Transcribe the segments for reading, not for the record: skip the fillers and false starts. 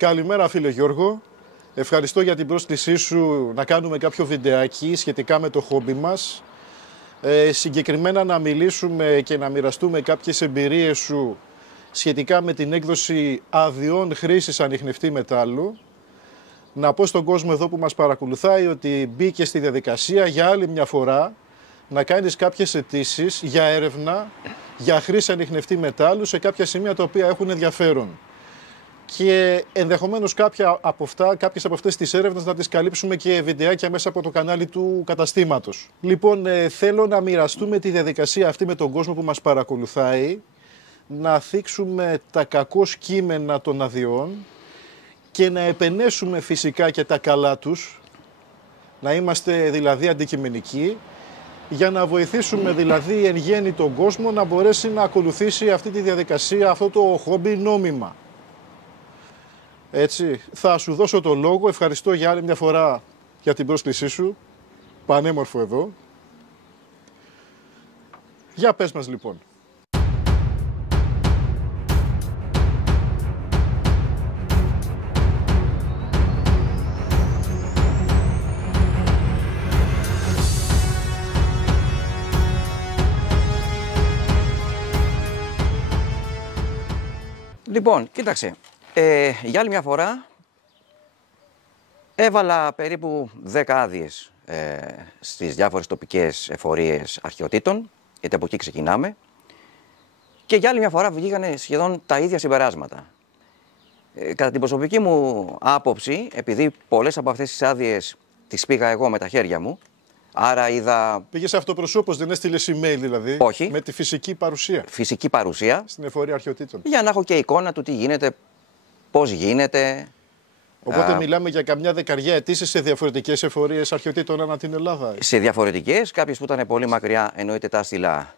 Καλημέρα φίλε Γιώργο. Ευχαριστώ για την πρόσκλησή σου να κάνουμε κάποιο βιντεάκι σχετικά με το χόμπι μας. Συγκεκριμένα να μιλήσουμε και να μοιραστούμε κάποιες εμπειρίες σου σχετικά με την έκδοση αδειών χρήσης ανιχνευτή μετάλλου. Να πω στον κόσμο εδώ που μας παρακολουθάει ότι μπήκε στη διαδικασία για άλλη μια φορά να κάνεις κάποιες αιτήσεις για έρευνα για χρήση ανιχνευτή μετάλλου σε κάποια σημεία τα οποία έχουν ενδιαφέρον. Και ενδεχομένως κάποιες από αυτές τις έρευνες να τις καλύψουμε και βιντεάκια μέσα από το κανάλι του καταστήματος. Λοιπόν, θέλω να μοιραστούμε τη διαδικασία αυτή με τον κόσμο που μας παρακολουθάει, να θίξουμε τα κακώς κείμενα των αδειών και να επενέσουμε φυσικά και τα καλά τους, να είμαστε δηλαδή αντικειμενικοί, για να βοηθήσουμε δηλαδή εν γέννη τον κόσμο να μπορέσει να ακολουθήσει αυτή τη διαδικασία, αυτό το χόμπι νόμιμα. Έτσι, θα σου δώσω το λόγο. Ευχαριστώ για άλλη μια φορά για την πρόσκλησή σου. Πανέμορφο εδώ. Για πες μας λοιπόν. Λοιπόν, κοίταξε. Για άλλη μια φορά έβαλα περίπου 10 άδειες στις διάφορες τοπικές εφορίες αρχαιοτήτων, γιατί από εκεί ξεκινάμε, και για άλλη μια φορά βγήκανε σχεδόν τα ίδια συμπεράσματα. Κατά την προσωπική μου άποψη, επειδή πολλές από αυτές τις άδειες τις πήγα εγώ με τα χέρια μου, άρα είδα... Πήγες αυτοπροσώπως, δεν έστειλες email δηλαδή? Όχι. Με τη φυσική παρουσία. Φυσική παρουσία. Στην εφορία αρχαιοτήτων. Για να έχω και εικόνα του τι γίνεται, πώς γίνεται. Οπότε μιλάμε για καμιά δεκαριά αιτήσεις σε διαφορετικές εφορίες αρχαιοτήτων ανά την Ελλάδα. Σε διαφορετικές, κάποιες που ήταν πολύ μακριά εννοείται τα έστειλα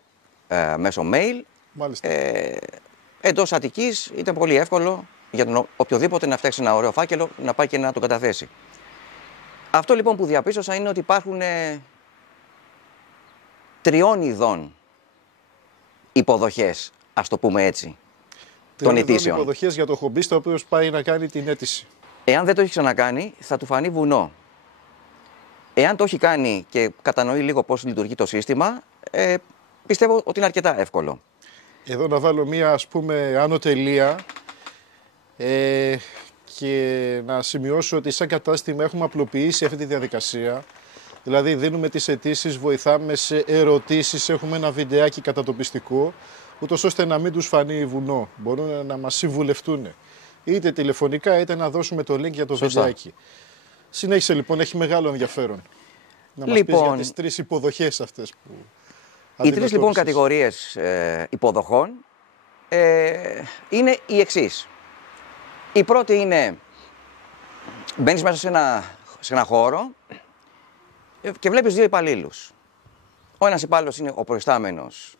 μέσω mail. Μάλιστα. Εντός Αττικής ήταν πολύ εύκολο για τον οποιοδήποτε να φτιάξει ένα ωραίο φάκελο να πάει και να τον καταθέσει. Αυτό λοιπόν που διαπίστωσα είναι ότι υπάρχουν 3 ειδών υποδοχές, ας το πούμε έτσι, των αιτήσεων. Υποδοχές για το χομπίστα ο οποίος πάει να κάνει την αίτηση. Εάν δεν το έχει ξανακάνει, θα του φανεί βουνό. Εάν το έχει κάνει και κατανοεί λίγο πώς λειτουργεί το σύστημα, πιστεύω ότι είναι αρκετά εύκολο. Εδώ να βάλω μία ας πούμε άνω τελεία και να σημειώσω ότι σαν κατάστημα έχουμε απλοποιήσει αυτή τη διαδικασία. Δηλαδή δίνουμε τις αιτήσεις, βοηθάμε σε ερωτήσεις, έχουμε ένα βιντεάκι κατατοπιστικό, ούτως ώστε να μην τους φανεί βουνό. Μπορούν να μας συμβουλευτούν. Είτε τηλεφωνικά είτε να δώσουμε το link για το βιντεάκι. Συνέχισε λοιπόν, έχει μεγάλο ενδιαφέρον. Να μας πεις για τις 3 υποδοχές αυτές που οι 3 λοιπόν κατηγορίες υποδοχών είναι οι εξής. Η πρώτη είναι, μπαίνεις μέσα σε ένα χώρο και βλέπεις 2 υπαλλήλους. Ο ένας υπάλληλος είναι ο προϊστάμενος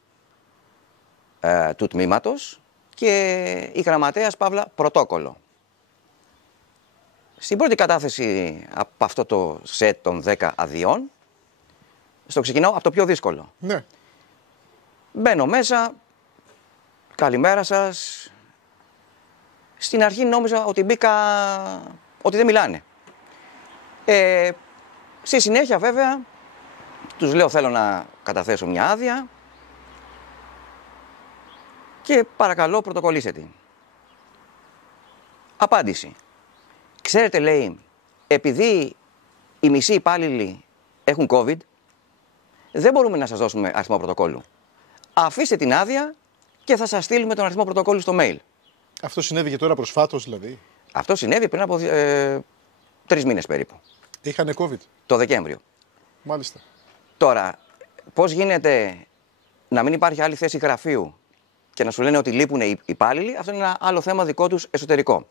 του τμήματος και η γραμματέας παύλα πρωτόκολλο. Στην πρώτη κατάθεση από αυτό το σετ των 10 αδειών, στο ξεκινάω από το πιο δύσκολο. Ναι. Μπαίνω μέσα, καλημέρα σας. Στην αρχή νόμιζα ότι ότι δεν μιλάνε. Στη συνέχεια βέβαια, τους λέω θέλω να καταθέσω μια άδεια και παρακαλώ πρωτοκολλήστε την. Απάντηση. Ξέρετε, λέει, επειδή οι μισοί υπάλληλοι έχουν COVID, δεν μπορούμε να σας δώσουμε αριθμό πρωτοκόλλου. Αφήστε την άδεια και θα σας στείλουμε τον αριθμό πρωτοκόλλου στο mail. Αυτό συνέβη και τώρα προσφάτως δηλαδή? Αυτό συνέβη πριν από 3 μήνες περίπου. Είχανε COVID. Το Δεκέμβριο. Μάλιστα. Τώρα, πώς γίνεται να μην υπάρχει άλλη θέση γραφείου και να σου λένε ότι λείπουν οι υπάλληλοι, αυτό είναι ένα άλλο θέμα δικό τους εσωτερικό.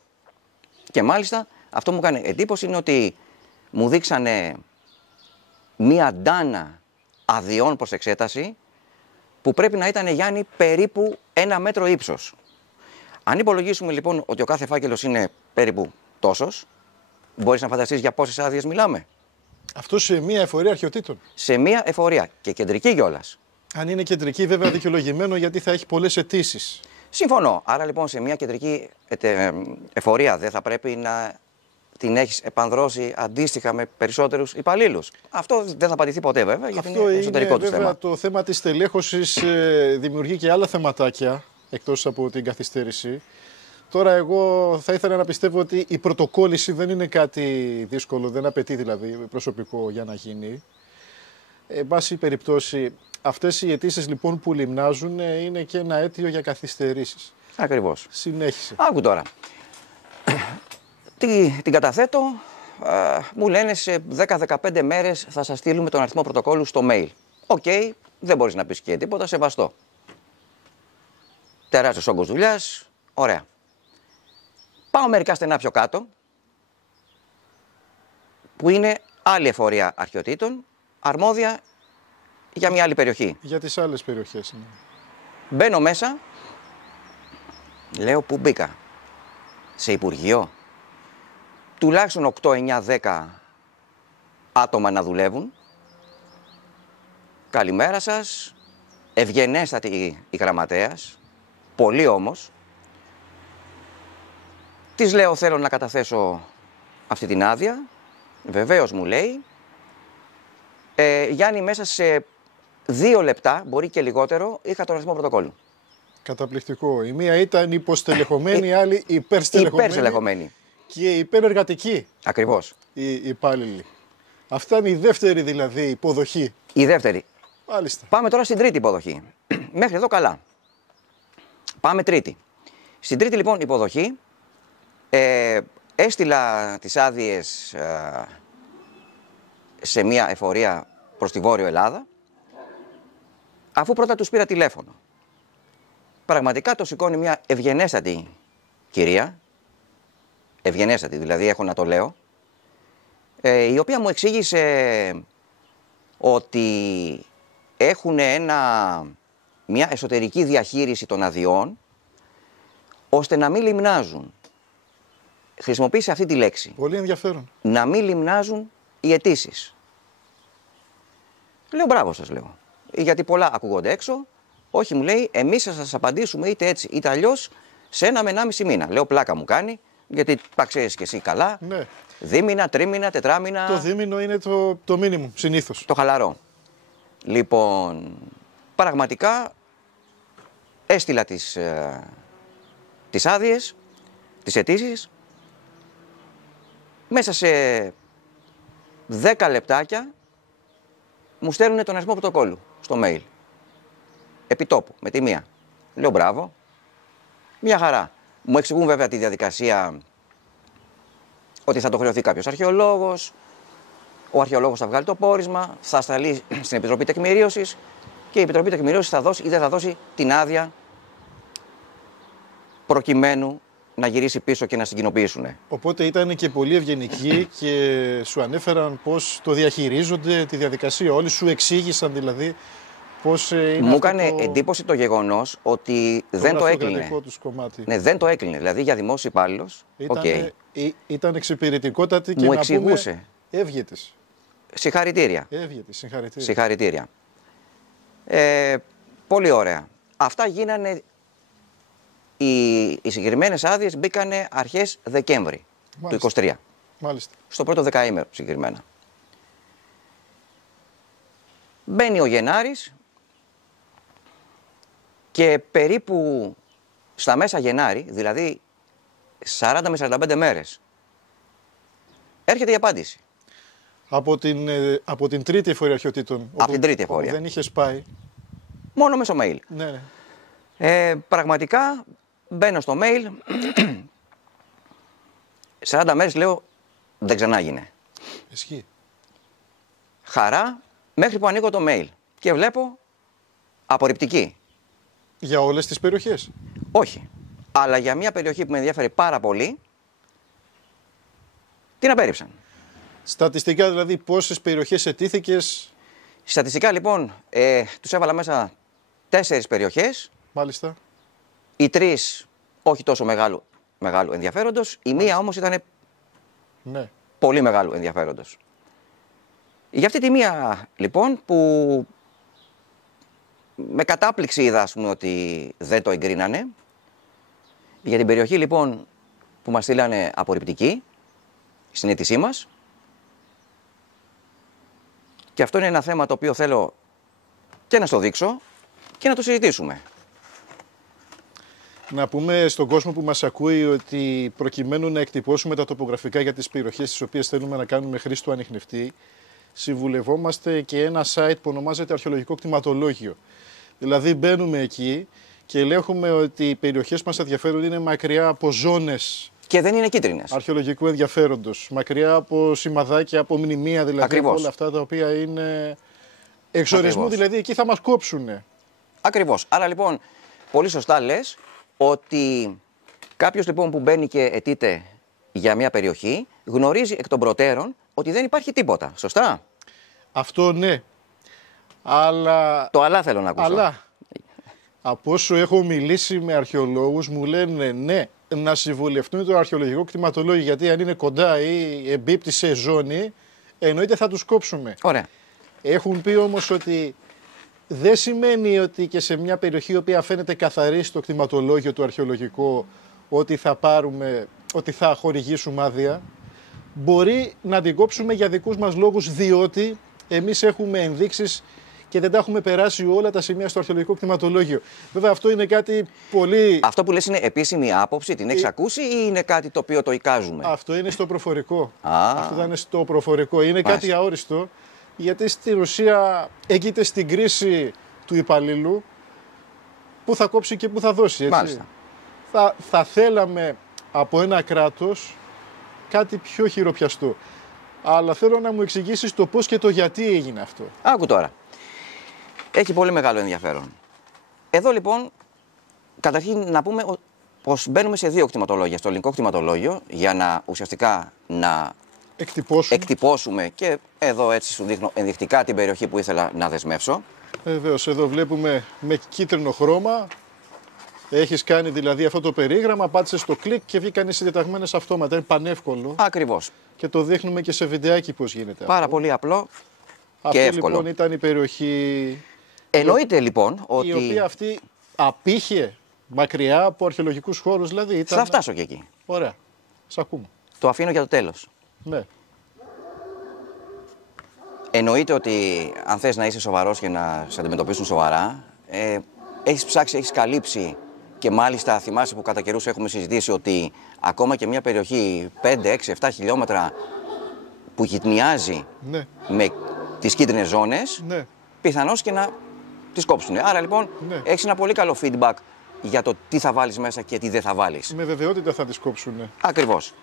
Και μάλιστα αυτό μου κάνει εντύπωση είναι ότι μου δείξανε μία ντάνα αδειών προς εξέταση που πρέπει να ήταν, Γιάννη, περίπου 1 μέτρο ύψος. Αν υπολογίσουμε λοιπόν ότι ο κάθε φάκελος είναι περίπου τόσος, μπορείς να φανταστείς για πόσες άδειες μιλάμε? Αυτό σε μία εφορία αρχαιοτήτων. Σε μία εφορία και κεντρική κιόλας. Αν είναι κεντρική, βέβαια δικαιολογημένο γιατί θα έχει πολλές αιτήσεις. Συμφωνώ. Άρα λοιπόν σε μια κεντρική εφορία δεν θα πρέπει να την έχεις επανδρώσει αντίστοιχα με περισσότερους υπαλλήλους? Αυτό δεν θα απαντηθεί ποτέ βέβαια, γιατί είναι εσωτερικό του θέμα. Το θέμα της τελέχωσης δημιουργεί και άλλα θεματάκια εκτός από την καθυστέρηση. Τώρα εγώ θα ήθελα να πιστεύω ότι η πρωτοκόλληση δεν είναι κάτι δύσκολο, δεν απαιτεί δηλαδή προσωπικό για να γίνει. Εν πάση περιπτώσει, αυτές οι αιτήσεις λοιπόν που λιμνάζουν είναι και ένα αίτιο για καθυστερήσεις. Ακριβώς. Συνέχισε. Άκου τώρα. Την καταθέτω, μου λένε σε 10-15 μέρες θα σας στείλουμε τον αριθμό πρωτοκόλλου στο mail. Οκ, δεν μπορείς να πεις και τίποτα, σεβαστό. Τεράστιος όγκος δουλειάς, ωραία. Πάω μερικά στενά πιο κάτω, που είναι άλλη εφορία αρχαιοτήτων, αρμόδια για μια άλλη περιοχή. Για τις άλλες περιοχές. Ναι. Μπαίνω μέσα, λέω πού μπήκα, σε υπουργείο. Τουλάχιστον 8, 9, 10 άτομα να δουλεύουν. Καλημέρα σας, ευγενέστατη η γραμματέας, πολύ όμως. Της λέω θέλω να καταθέσω αυτή την άδεια, βεβαίως μου λέει. Γιάννη, μέσα σε 2 λεπτά, μπορεί και λιγότερο, είχα τον αριθμό πρωτοκόλλου. Καταπληκτικό. Η μία ήταν υποστελεχωμένη, η άλλη υπερστελεχωμένη. Και υπερεργατική. Ακριβώς. Οι υπάλληλοι. Αυτά είναι η δεύτερη δηλαδή υποδοχή. Η δεύτερη. Μάλιστα. Πάμε τώρα στην τρίτη υποδοχή. Μέχρι εδώ καλά. Πάμε τρίτη. Στην τρίτη λοιπόν υποδοχή έστειλα τις άδειες σε μια εφορία προς τη Βόρειο Ελλάδα, αφού πρώτα τους πήρα τηλέφωνο. Πραγματικά το σηκώνει μια ευγενέστατη κυρία, ευγενέστατη δηλαδή έχω να το λέω, η οποία μου εξήγησε ότι έχουν μια εσωτερική διαχείριση των αδειών, ώστε να μην λιμνάζουν. Χρησιμοποίησε αυτή τη λέξη. Πολύ ενδιαφέρον. Να μην λιμνάζουν οι αιτήσεις. Λέω μπράβο σας, λέω. Γιατί πολλά ακούγονται έξω. Όχι, μου λέει, εμείς θα σας απαντήσουμε είτε έτσι είτε αλλιώς σε 1 με 1,5 μήνα. Λέω πλάκα μου κάνει, γιατί τα ξέρεις και εσύ καλά. Ναι. Δίμηνα, τρίμηνα, τετράμηνα. Το δίμηνο είναι το μίνιμουμ συνήθως. Το χαλαρό. Λοιπόν, πραγματικά έστειλα τις άδειες, τις αιτήσεις. Μέσα σε 10 λεπτάκια μου στέλνουν τον αριθμό πρωτοκόλλου στο mail. Επιτόπου, με τη μία. Λέω μπράβο. Μια χαρά. Μου εξηγούν βέβαια τη διαδικασία ότι θα το χρεωθεί κάποιος αρχαιολόγος. Ο αρχαιολόγος θα βγάλει το πόρισμα, θα σταλεί στην Επιτροπή Τεκμηρίωσης και η Επιτροπή Τεκμηρίωσης θα δώσει ή δεν θα δώσει την άδεια προκειμένου να γυρίσει πίσω και να συγκοινοποιήσουν. Οπότε ήταν και πολύ ευγενικοί και σου ανέφεραν πώς το διαχειρίζονται τη διαδικασία. Όλοι σου εξήγησαν δηλαδή πώς είναι. Μου έκανε εντύπωση το γεγονός ότι δεν το έκλεινε. Τους κομμάτι. Ναι, δεν το έκλεινε. Δηλαδή για δημόσιο υπάλληλος. Ήταν εξυπηρετικότατη και μου να εξηγούσε. Πούμε, εύγετης. Συγχαρητήρια. Εύγετης, Συγχαρητήρια. Πολύ ωραία. Αυτά γίνανε. Οι συγκεκριμένες άδειες μπήκανε αρχές Δεκέμβρη του 2023. Μάλιστα. Στο πρώτο δεκαήμερο συγκεκριμένα. Μπαίνει ο Γενάρης και περίπου στα μέσα Γενάρη, δηλαδή 40 με 45 μέρες, έρχεται η απάντηση. Από την τρίτη εφορία αρχαιοτήτων. Από την τρίτη εφορία. Δεν είχε πάει. Μόνο μέσω mail. Ναι. Πραγματικά μπαίνω στο mail. 40 μέρες λέω δεν ξανάγινε. Ισχύει. Χαρά μέχρι που ανοίγω το mail και βλέπω απορριπτική. Για όλες τις περιοχές. Όχι. Αλλά για μια περιοχή που με ενδιαφέρει πάρα πολύ, την απέρριψαν. Στατιστικά δηλαδή πόσες περιοχές αιτήθηκες? Στατιστικά λοιπόν τους έβαλα μέσα 4 περιοχές. Μάλιστα. Οι 3 όχι τόσο μεγάλου ενδιαφέροντος. Η μία όμως ήταν πολύ μεγάλου ενδιαφέροντος. Για αυτή τη μία λοιπόν που με κατάπληξη είδα, ας πούμε, ότι δεν το εγκρίνανε, Για την περιοχή λοιπόν που μας στείλανε απορριπτική στην αίτησή μας, και αυτό είναι ένα θέμα το οποίο θέλω και να στο δείξω και να το συζητήσουμε. Να πούμε στον κόσμο που μας ακούει ότι προκειμένου να εκτυπώσουμε τα τοπογραφικά για τις περιοχές στις οποίες θέλουμε να κάνουμε χρήση του ανιχνευτή, συμβουλευόμαστε και ένα site που ονομάζεται Αρχαιολογικό Κτηματολόγιο. Δηλαδή μπαίνουμε εκεί και ελέγχουμε ότι οι περιοχές μας ενδιαφέρουν είναι μακριά από ζώνες Και δεν είναι κίτρινες. αρχαιολογικού ενδιαφέροντος, μακριά από σημαδάκια, από μνημεία, δηλαδή Ακριβώς. όλα αυτά τα οποία είναι εξορισμού, Ακριβώς. δηλαδή εκεί θα μας κόψουνε. Ακριβώς. Άρα λοιπόν, πολύ σωστά λες ότι κάποιος λοιπόν που μπαίνει και αιτείται για μια περιοχή γνωρίζει εκ των προτέρων ότι δεν υπάρχει τίποτα. Σωστά. Αυτό ναι. Αλλά, Το αλλά θέλω να ακούσω. αλλά από όσο έχω μιλήσει με αρχαιολόγους μου λένε ναι, να συμβουλευτούν το αρχαιολογικό κτηματολόγιο, γιατί αν είναι κοντά ή εμπίπτει σε ζώνη, εννοείται θα τους κόψουμε. Ωραία. Έχουν πει όμως ότι δεν σημαίνει ότι και σε μια περιοχή η οποία φαίνεται καθαρή στο κτηματολόγιο του αρχαιολογικό ότι θα πάρουμε, ότι θα χορηγήσουμε άδεια. Μπορεί να την κόψουμε για δικούς μας λόγους, διότι εμείς έχουμε ενδείξεις και δεν τα έχουμε περάσει όλα τα σημεία στο αρχαιολογικό κτηματολόγιο. Βέβαια αυτό είναι κάτι πολύ... Αυτό που λες είναι επίσημη άποψη, την έχεις ακούσει ή είναι κάτι το οποίο το εικάζουμε? Αυτό είναι στο προφορικό. Α. Αυτό θα είναι στο προφορικό. Είναι Μάλιστα. κάτι αόριστο, γιατί στην ουσία έγκυται στην κρίση του υπαλλήλου που θα κόψει και που θα δώσει. Έτσι. Μάλιστα. Θα θέλαμε από ένα κράτος κάτι πιο χειροπιαστό. Αλλά θέλω να μου εξηγήσεις το πώς και το γιατί έγινε αυτό. Άκου τώρα. Έχει πολύ μεγάλο ενδιαφέρον. Εδώ λοιπόν, καταρχήν να πούμε πως μπαίνουμε σε δύο κτηματολόγια. Στο ελληνικό κτηματολόγιο, για να ουσιαστικά να εκτυπώσουμε, και εδώ έτσι σου δείχνω ενδεικτικά την περιοχή που ήθελα να δεσμεύσω. Βεβαίως, εδώ βλέπουμε με κίτρινο χρώμα. Έχεις κάνει δηλαδή αυτό το περίγραμμα, πάτησες το κλικ και βγήκαν οι συντεταγμένες αυτόματα. Είναι πανεύκολο. Ακριβώς. Και το δείχνουμε και σε βιντεάκι πώς γίνεται. Πάρα πολύ απλό Αυτή και εύκολο. Λοιπόν ήταν η περιοχή Εννοείται λοιπόν ότι... η οποία αυτή απήχε μακριά από αρχαιολογικούς χώρους, δηλαδή ήταν... Θα φτάσω και εκεί. Ωραία. Σ' ακούμε. Το αφήνω για το τέλος. Ναι. Εννοείται ότι αν θες να είσαι σοβαρός και να σε αντιμετωπίσουν σοβαρά, έχεις ψάξει, έχεις καλύψει, και μάλιστα θυμάσαι που κατά καιρούς έχουμε συζητήσει ότι ακόμα και μια περιοχή 5, 6, 7 χιλιόμετρα που γυτνιάζει Ναι. με τις κίτρινες ζώνες, Ναι. πιθανώς και να τις κόψουν. Άρα λοιπόν Ναι. έχεις ένα πολύ καλό feedback για το τι θα βάλεις μέσα και τι δεν θα βάλεις. Με βεβαιότητα θα τις κόψουνε. Ακριβώς.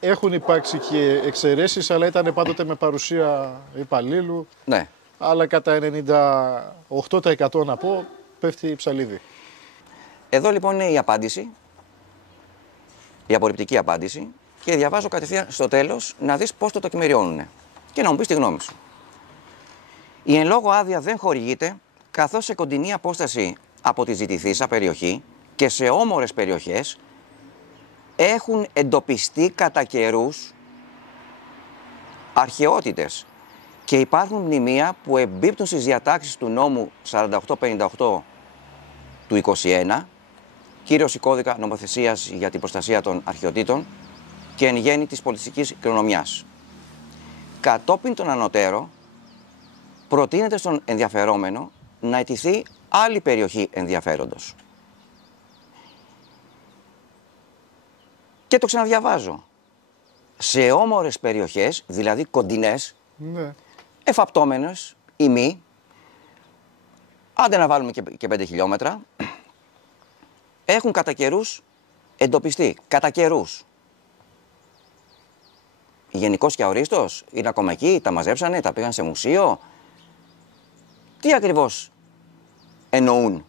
Έχουν υπάρξει και εξαιρέσεις, αλλά ήταν πάντοτε με παρουσία υπαλλήλου. Ναι. Αλλά κατά 98% να πω, πέφτει η ψαλίδι. Εδώ λοιπόν είναι η απάντηση, η απορριπτική απάντηση, και διαβάζω κατευθείαν στο τέλος να δεις πώς το τεκμηριώνουν και να μου πεις τη γνώμη σου. Η εν λόγω άδεια δεν χορηγείται, καθώς σε κοντινή απόσταση από τη ζητηθήσα περιοχή και σε όμορες περιοχές έχουν εντοπιστεί κατά καιρούς αρχαιότητες και υπάρχουν μνημεία που εμπίπτουν στις διατάξεις του νόμου 4858 του 21, κύρωση κώδικα νομοθεσίας για την προστασία των αρχαιοτήτων και εν γέννη της πολιτιστικής κληρονομιάς. Κατόπιν τον ανωτέρω, προτείνεται στον ενδιαφερόμενο να αιτηθεί άλλη περιοχή ενδιαφέροντος. Και το ξαναδιαβάζω. Σε όμορες περιοχές, δηλαδή κοντινές, Ναι. εφαπτώμενες ή μη, άντε να βάλουμε και 5 χιλιόμετρα, έχουν κατά καιρούς εντοπιστεί. Κατά καιρούς. Γενικός και αορίστος, είναι ακόμα εκεί, τα μαζέψανε, τα πήγαν σε μουσείο. Τι ακριβώς εννοούν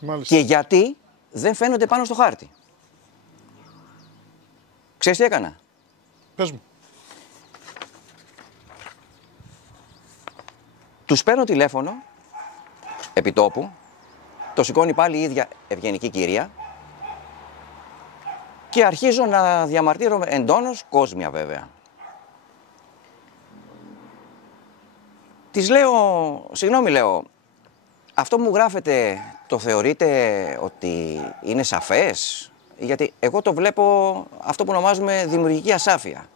Μάλιστα. και γιατί δεν φαίνονται πάνω στο χάρτη. Ξέρεις τι έκανα? Πες μου. Τους παίρνω τηλέφωνο, επιτόπου, το σηκώνει πάλι η ίδια ευγενική κυρία και αρχίζω να διαμαρτύρομαι εντόνως, κόσμια βέβαια. Της λέω, συγγνώμη λέω, Αυτό που μου γράφετε το θεωρείτε ότι είναι σαφές? Γιατί εγώ το βλέπω αυτό που ονομάζουμε δημιουργική ασάφεια.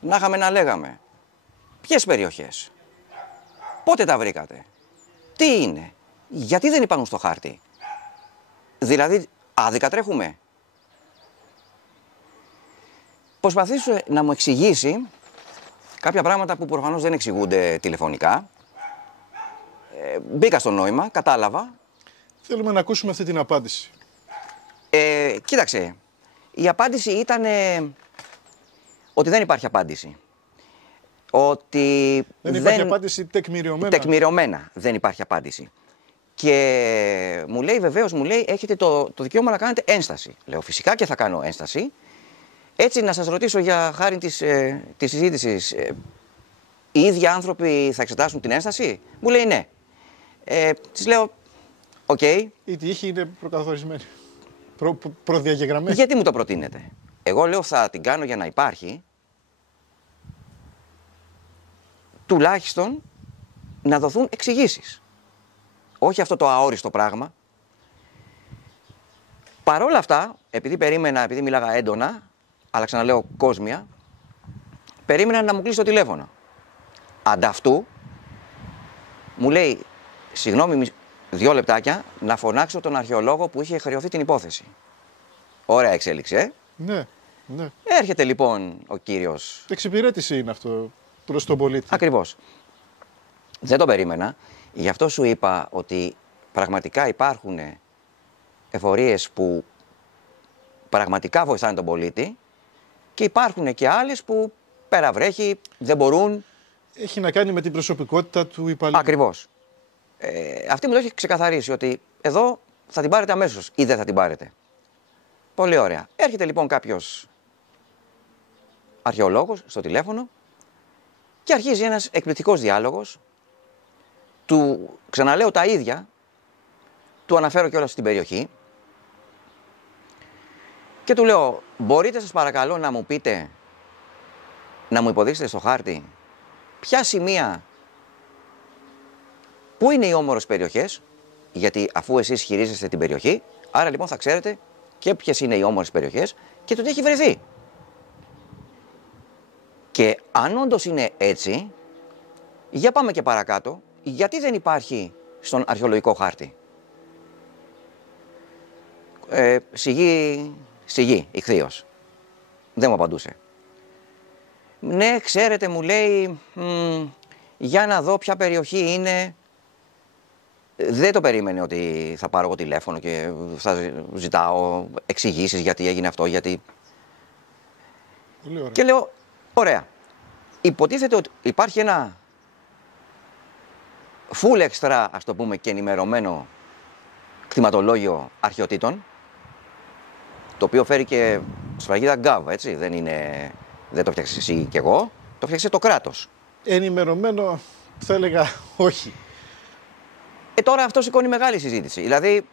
Να είχαμε να λέγαμε. Ποιες περιοχές? Πότε τα βρήκατε? Τι είναι? Γιατί δεν υπάρχουν στο χάρτη? Δηλαδή, άδικα τρέχουμε. Προσπαθήσω να μου εξηγήσει κάποια πράγματα που προφανώς δεν εξηγούνται τηλεφωνικά. Μπήκα στο νόημα, κατάλαβα. Θέλουμε να ακούσουμε αυτή την απάντηση. Κοίταξε, η απάντηση ήταν ότι δεν υπάρχει απάντηση. Ότι δεν υπάρχει απάντηση τεκμηριωμένα. Τεκμηριωμένα δεν υπάρχει απάντηση. Και μου λέει, βεβαίως, μου λέει, έχετε το δικαίωμα να κάνετε ένσταση. Λέω, φυσικά και θα κάνω ένσταση. Έτσι, να σας ρωτήσω για χάρη της συζήτησης, οι ίδιοι άνθρωποι θα εξετάσουν την ένσταση? Μου λέει ναι. Της λέω, οκ. Η τύχη είναι προκαθορισμένη. Προδιαγεγραμμένη. Γιατί μου το προτείνετε? Εγώ λέω, θα την κάνω για να υπάρχει. Τουλάχιστον να δοθούν εξηγήσεις. Όχι αυτό το αόριστο πράγμα. Παρόλα αυτά, επειδή μιλάγα έντονα, αλλά ξαναλέω κόσμια, περίμενα να μου κλείσει το τηλέφωνο. Ανταυτού, μου λέει, συγγνώμη, 2 λεπτάκια, να φωνάξω τον αρχαιολόγο που είχε χρεωθεί την υπόθεση. Ωραία εξέλιξη, Ναι, ναι. Έρχεται λοιπόν ο κύριος. Εξυπηρέτηση είναι αυτό προς τον πολίτη. Ακριβώς. Δεν το περίμενα. Γι' αυτό σου είπα ότι πραγματικά υπάρχουν εφορίες που πραγματικά βοηθάνε τον πολίτη και υπάρχουν και άλλες που πέρα βρέχει, δεν μπορούν. Έχει να κάνει με την προσωπικότητα του υπαλλήλου. Ακριβώς. Αυτή μου το έχει ξεκαθαρίσει ότι εδώ θα την πάρετε αμέσως ή δεν θα την πάρετε. Πολύ ωραία. Έρχεται λοιπόν κάποιος αρχαιολόγος στο τηλέφωνο και αρχίζει ένας εκπληκτικός διάλογος. Του ξαναλέω τα ίδια, του αναφέρω κιόλας στην περιοχή και του λέω, μπορείτε σας παρακαλώ να μου πείτε, να μου υποδείξετε στο χάρτη ποια σημεία, πού είναι οι όμορες περιοχές, γιατί αφού εσείς χειρίζεστε την περιοχή, άρα λοιπόν θα ξέρετε και ποιες είναι οι όμορες περιοχές και το τι έχει βρεθεί. Και αν όντως είναι έτσι, για πάμε και παρακάτω, γιατί δεν υπάρχει στον αρχαιολογικό χάρτη? Σιγή, ηχθείος. Δεν μου απαντούσε. Ναι, ξέρετε, μου λέει, για να δω ποια περιοχή είναι. Δεν το περίμενε ότι θα πάρω εγώ τηλέφωνο και θα ζητάω εξηγήσεις γιατί έγινε αυτό, γιατί. Πολύ ωραία. Και λέω, ωραία. Υποτίθεται ότι υπάρχει ένα full extra, ας το πούμε, και ενημερωμένο κτηματολόγιο αρχαιοτήτων, το οποίο φέρει και σφραγίδα Gov, έτσι, δεν το φτιάξεις εσύ και εγώ, το φτιάξε το κράτος. Ενημερωμένο, θα έλεγα όχι. Τώρα αυτό σηκώνει μεγάλη συζήτηση. Δηλαδή,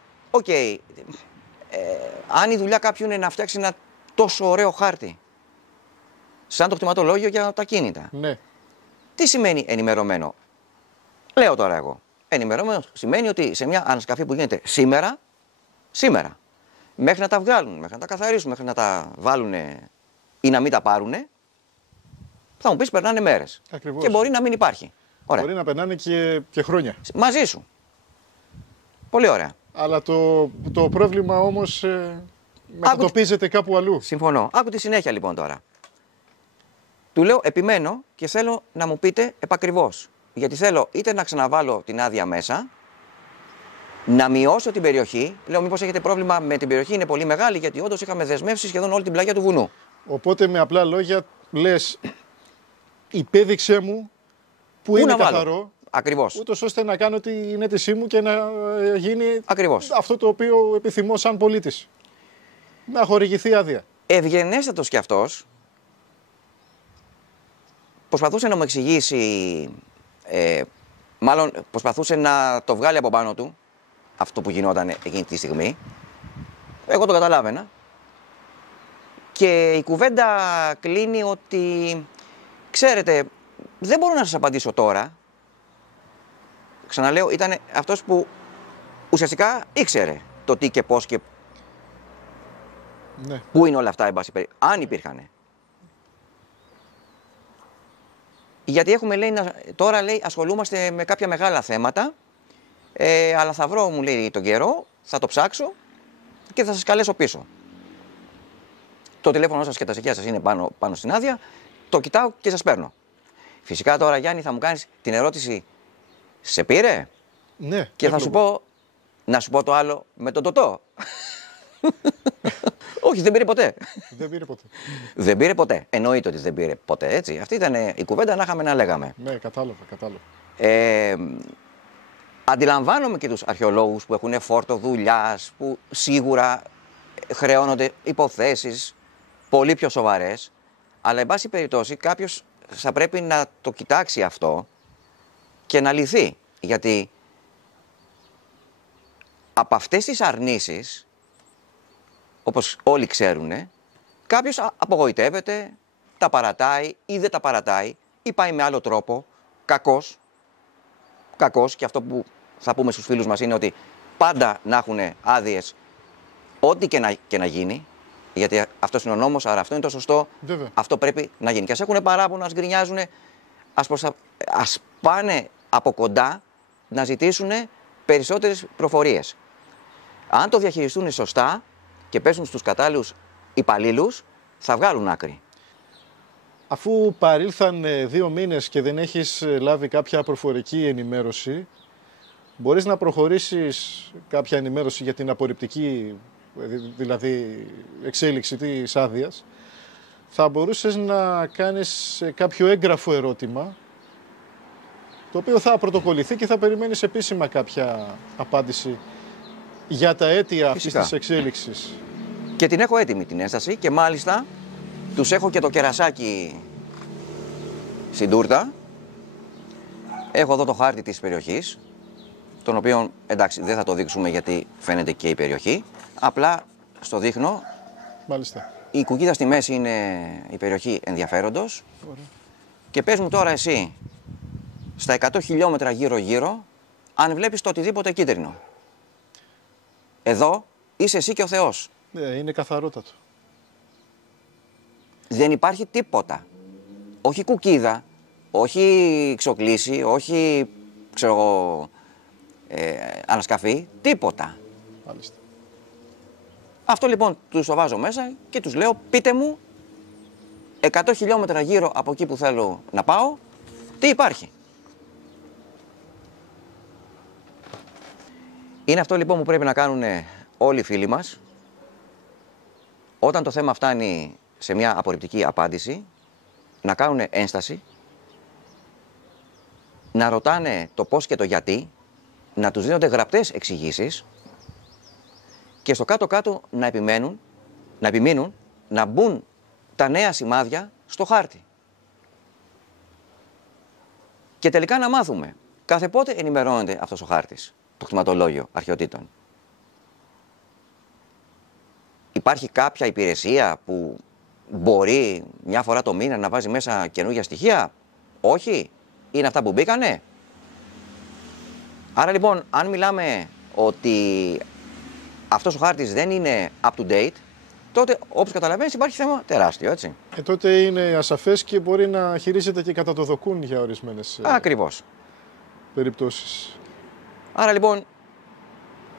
αν η δουλειά κάποιου είναι να φτιάξει ένα τόσο ωραίο χάρτη, σαν το κτηματολόγιο για τα κίνητα. Ναι. Τι σημαίνει ενημερωμένο? Λέω τώρα εγώ. Ενημερωμένο σημαίνει ότι σε μια ανασκαφή που γίνεται σήμερα, μέχρι να τα βγάλουν, μέχρι να τα καθαρίσουν, μέχρι να τα βάλουν ή να μην τα πάρουν, θα μου πεις περνάνε μέρες. Ακριβώς. Και μπορεί να μην υπάρχει. Ωραία. Μπορεί να περνάνε και χρόνια. Μαζί σου. Πολύ ωραία. Αλλά το πρόβλημα όμως μετατοπίζεται κάπου αλλού. Συμφωνώ. Άκου τη συνέχεια λοιπόν τώρα. Του λέω, επιμένω και θέλω να μου πείτε επακριβώς. Γιατί θέλω είτε να ξαναβάλω την άδεια μέσα, να μειώσω την περιοχή. Λέω, μήπως έχετε πρόβλημα με την περιοχή, είναι πολύ μεγάλη, γιατί όντως είχαμε δεσμεύσει σχεδόν όλη την πλαγιά του βουνού. Οπότε με απλά λόγια λες, υπέδειξέ μου που είναι καθαρό. Ακριβώς. Ούτως ώστε να κάνω την αίτησή μου και να γίνει Ακριβώς. αυτό το οποίο επιθυμώ σαν πολίτης. Να χορηγηθεί άδεια. Ευγενέστατος κι αυτός, προσπαθούσε να μου εξηγήσει, μάλλον προσπαθούσε να το βγάλει από πάνω του, αυτό που γινόταν εκείνη τη στιγμή. Εγώ το καταλάβαινα. Και η κουβέντα κλείνει ότι, ξέρετε, δεν μπορώ να σας απαντήσω τώρα. ξαναλέω, ήταν αυτός που ουσιαστικά ήξερε το τι και πώς και Ναι. πού είναι όλα αυτά, εν πάση περιπτώσει, αν υπήρχαν. Γιατί έχουμε, λέει, τώρα λέει, ασχολούμαστε με κάποια μεγάλα θέματα, αλλά θα βρω, μου λέει, τον καιρό, θα το ψάξω και θα σας καλέσω πίσω. Το τηλέφωνο σας και τα στοιχεία σας είναι πάνω στην άδεια, το κοιτάω και σας παίρνω. Φυσικά τώρα, Γιάννη, θα μου κάνεις την ερώτηση, σε πήρε? Ναι. Και θα σου πω, να σου πω το άλλο με τον Τωτό. Όχι, δεν πήρε ποτέ. Δεν πήρε ποτέ. Δεν πήρε ποτέ. Εννοείται ότι δεν πήρε ποτέ, έτσι. Αυτή ήταν η κουβέντα, να είχαμε να λέγαμε. Ναι, κατάλαβα. Αντιλαμβάνομαι και τους αρχαιολόγους που έχουν φόρτο δουλειάς, που σίγουρα χρεώνονται υποθέσεις πολύ πιο σοβαρές, αλλά εν πάση περιπτώσει κάποιος θα πρέπει να το κοιτάξει αυτό και να λυθεί. Γιατί από αυτές τις αρνήσεις, όπως όλοι ξέρουν, κάποιος απογοητεύεται, τα παρατάει ή δεν τα παρατάει ή πάει με άλλο τρόπο, κακός, και αυτό που θα πούμε στους φίλους μας είναι ότι πάντα να έχουν άδειες ό,τι και να γίνει, γιατί αυτός είναι ο νόμος, άρα αυτό είναι το σωστό, Βέβαια. αυτό πρέπει να γίνει. Και ας έχουν παράπονο, ας γκρινιάζουν, ας πάνε από κοντά να ζητήσουν περισσότερες προφορίες. Αν το διαχειριστούν σωστά και πέσουν στους κατάλληλους υπαλλήλους, θα βγάλουν άκρη. Αφού παρήλθαν 2 μήνες και δεν έχεις λάβει κάποια προφορική ενημέρωση, μπορείς να προχωρήσεις κάποια ενημέρωση για την απορριπτική, δηλαδή εξέλιξη της άδειας. Θα μπορούσες να κάνεις κάποιο έγγραφο ερώτημα, το οποίο θα πρωτοκολληθεί και θα περιμένεις επίσημα κάποια απάντηση για τα αίτια αυτής της εξέλιξης. Και την έχω έτοιμη την ένσταση και μάλιστα τους έχω και το κερασάκι στην τούρτα. Έχω εδώ το χάρτη της περιοχής, τον οποίο, εντάξει, δεν θα το δείξουμε γιατί φαίνεται και η περιοχή. Απλά στο δείχνω. Μάλιστα. Η κουκίδα στη μέση είναι η περιοχή ενδιαφέροντος. Ωραία. Και πες μου τώρα εσύ, στα 100 χιλιόμετρα γύρω-γύρω, αν βλέπεις το οτιδήποτε κίτρινο. Εδώ είσαι εσύ και ο Θεός. Ναι, είναι καθαρότατο. Δεν υπάρχει τίποτα. Όχι κουκίδα, όχι ξοκλήση, όχι, ξέρω εγώ, ανασκαφή, τίποτα. Μάλιστα. Αυτό λοιπόν τους το βάζω μέσα και τους λέω, πείτε μου 100 χιλιόμετρα γύρω από εκεί που θέλω να πάω, τι υπάρχει. Είναι αυτό λοιπόν που πρέπει να κάνουν όλοι οι φίλοι μας. Όταν το θέμα φτάνει σε μια απορριπτική απάντηση, να κάνουν ένσταση, να ρωτάνε το πώς και το γιατί, να τους δίνονται γραπτές εξηγήσεις και στο κάτω-κάτω να επιμείνουν να μπουν τα νέα σημάδια στο χάρτη. Και τελικά να μάθουμε κάθε πότε ενημερώνεται αυτός ο χάρτης, το κτηματολόγιο αρχαιοτήτων. Υπάρχει κάποια υπηρεσία που μπορεί μια φορά το μήνα να βάζει μέσα καινούργια στοιχεία? Όχι. Είναι αυτά που μπήκανε. Άρα λοιπόν, αν μιλάμε ότι αυτός ο χάρτης δεν είναι up to date, τότε όπως καταλαβαίνεις υπάρχει θέμα τεράστιο, έτσι. Τότε είναι ασαφές και μπορεί να χειρίζεται και κατά το δοκούν για ορισμένες Ακριβώς. περιπτώσεις. Άρα λοιπόν,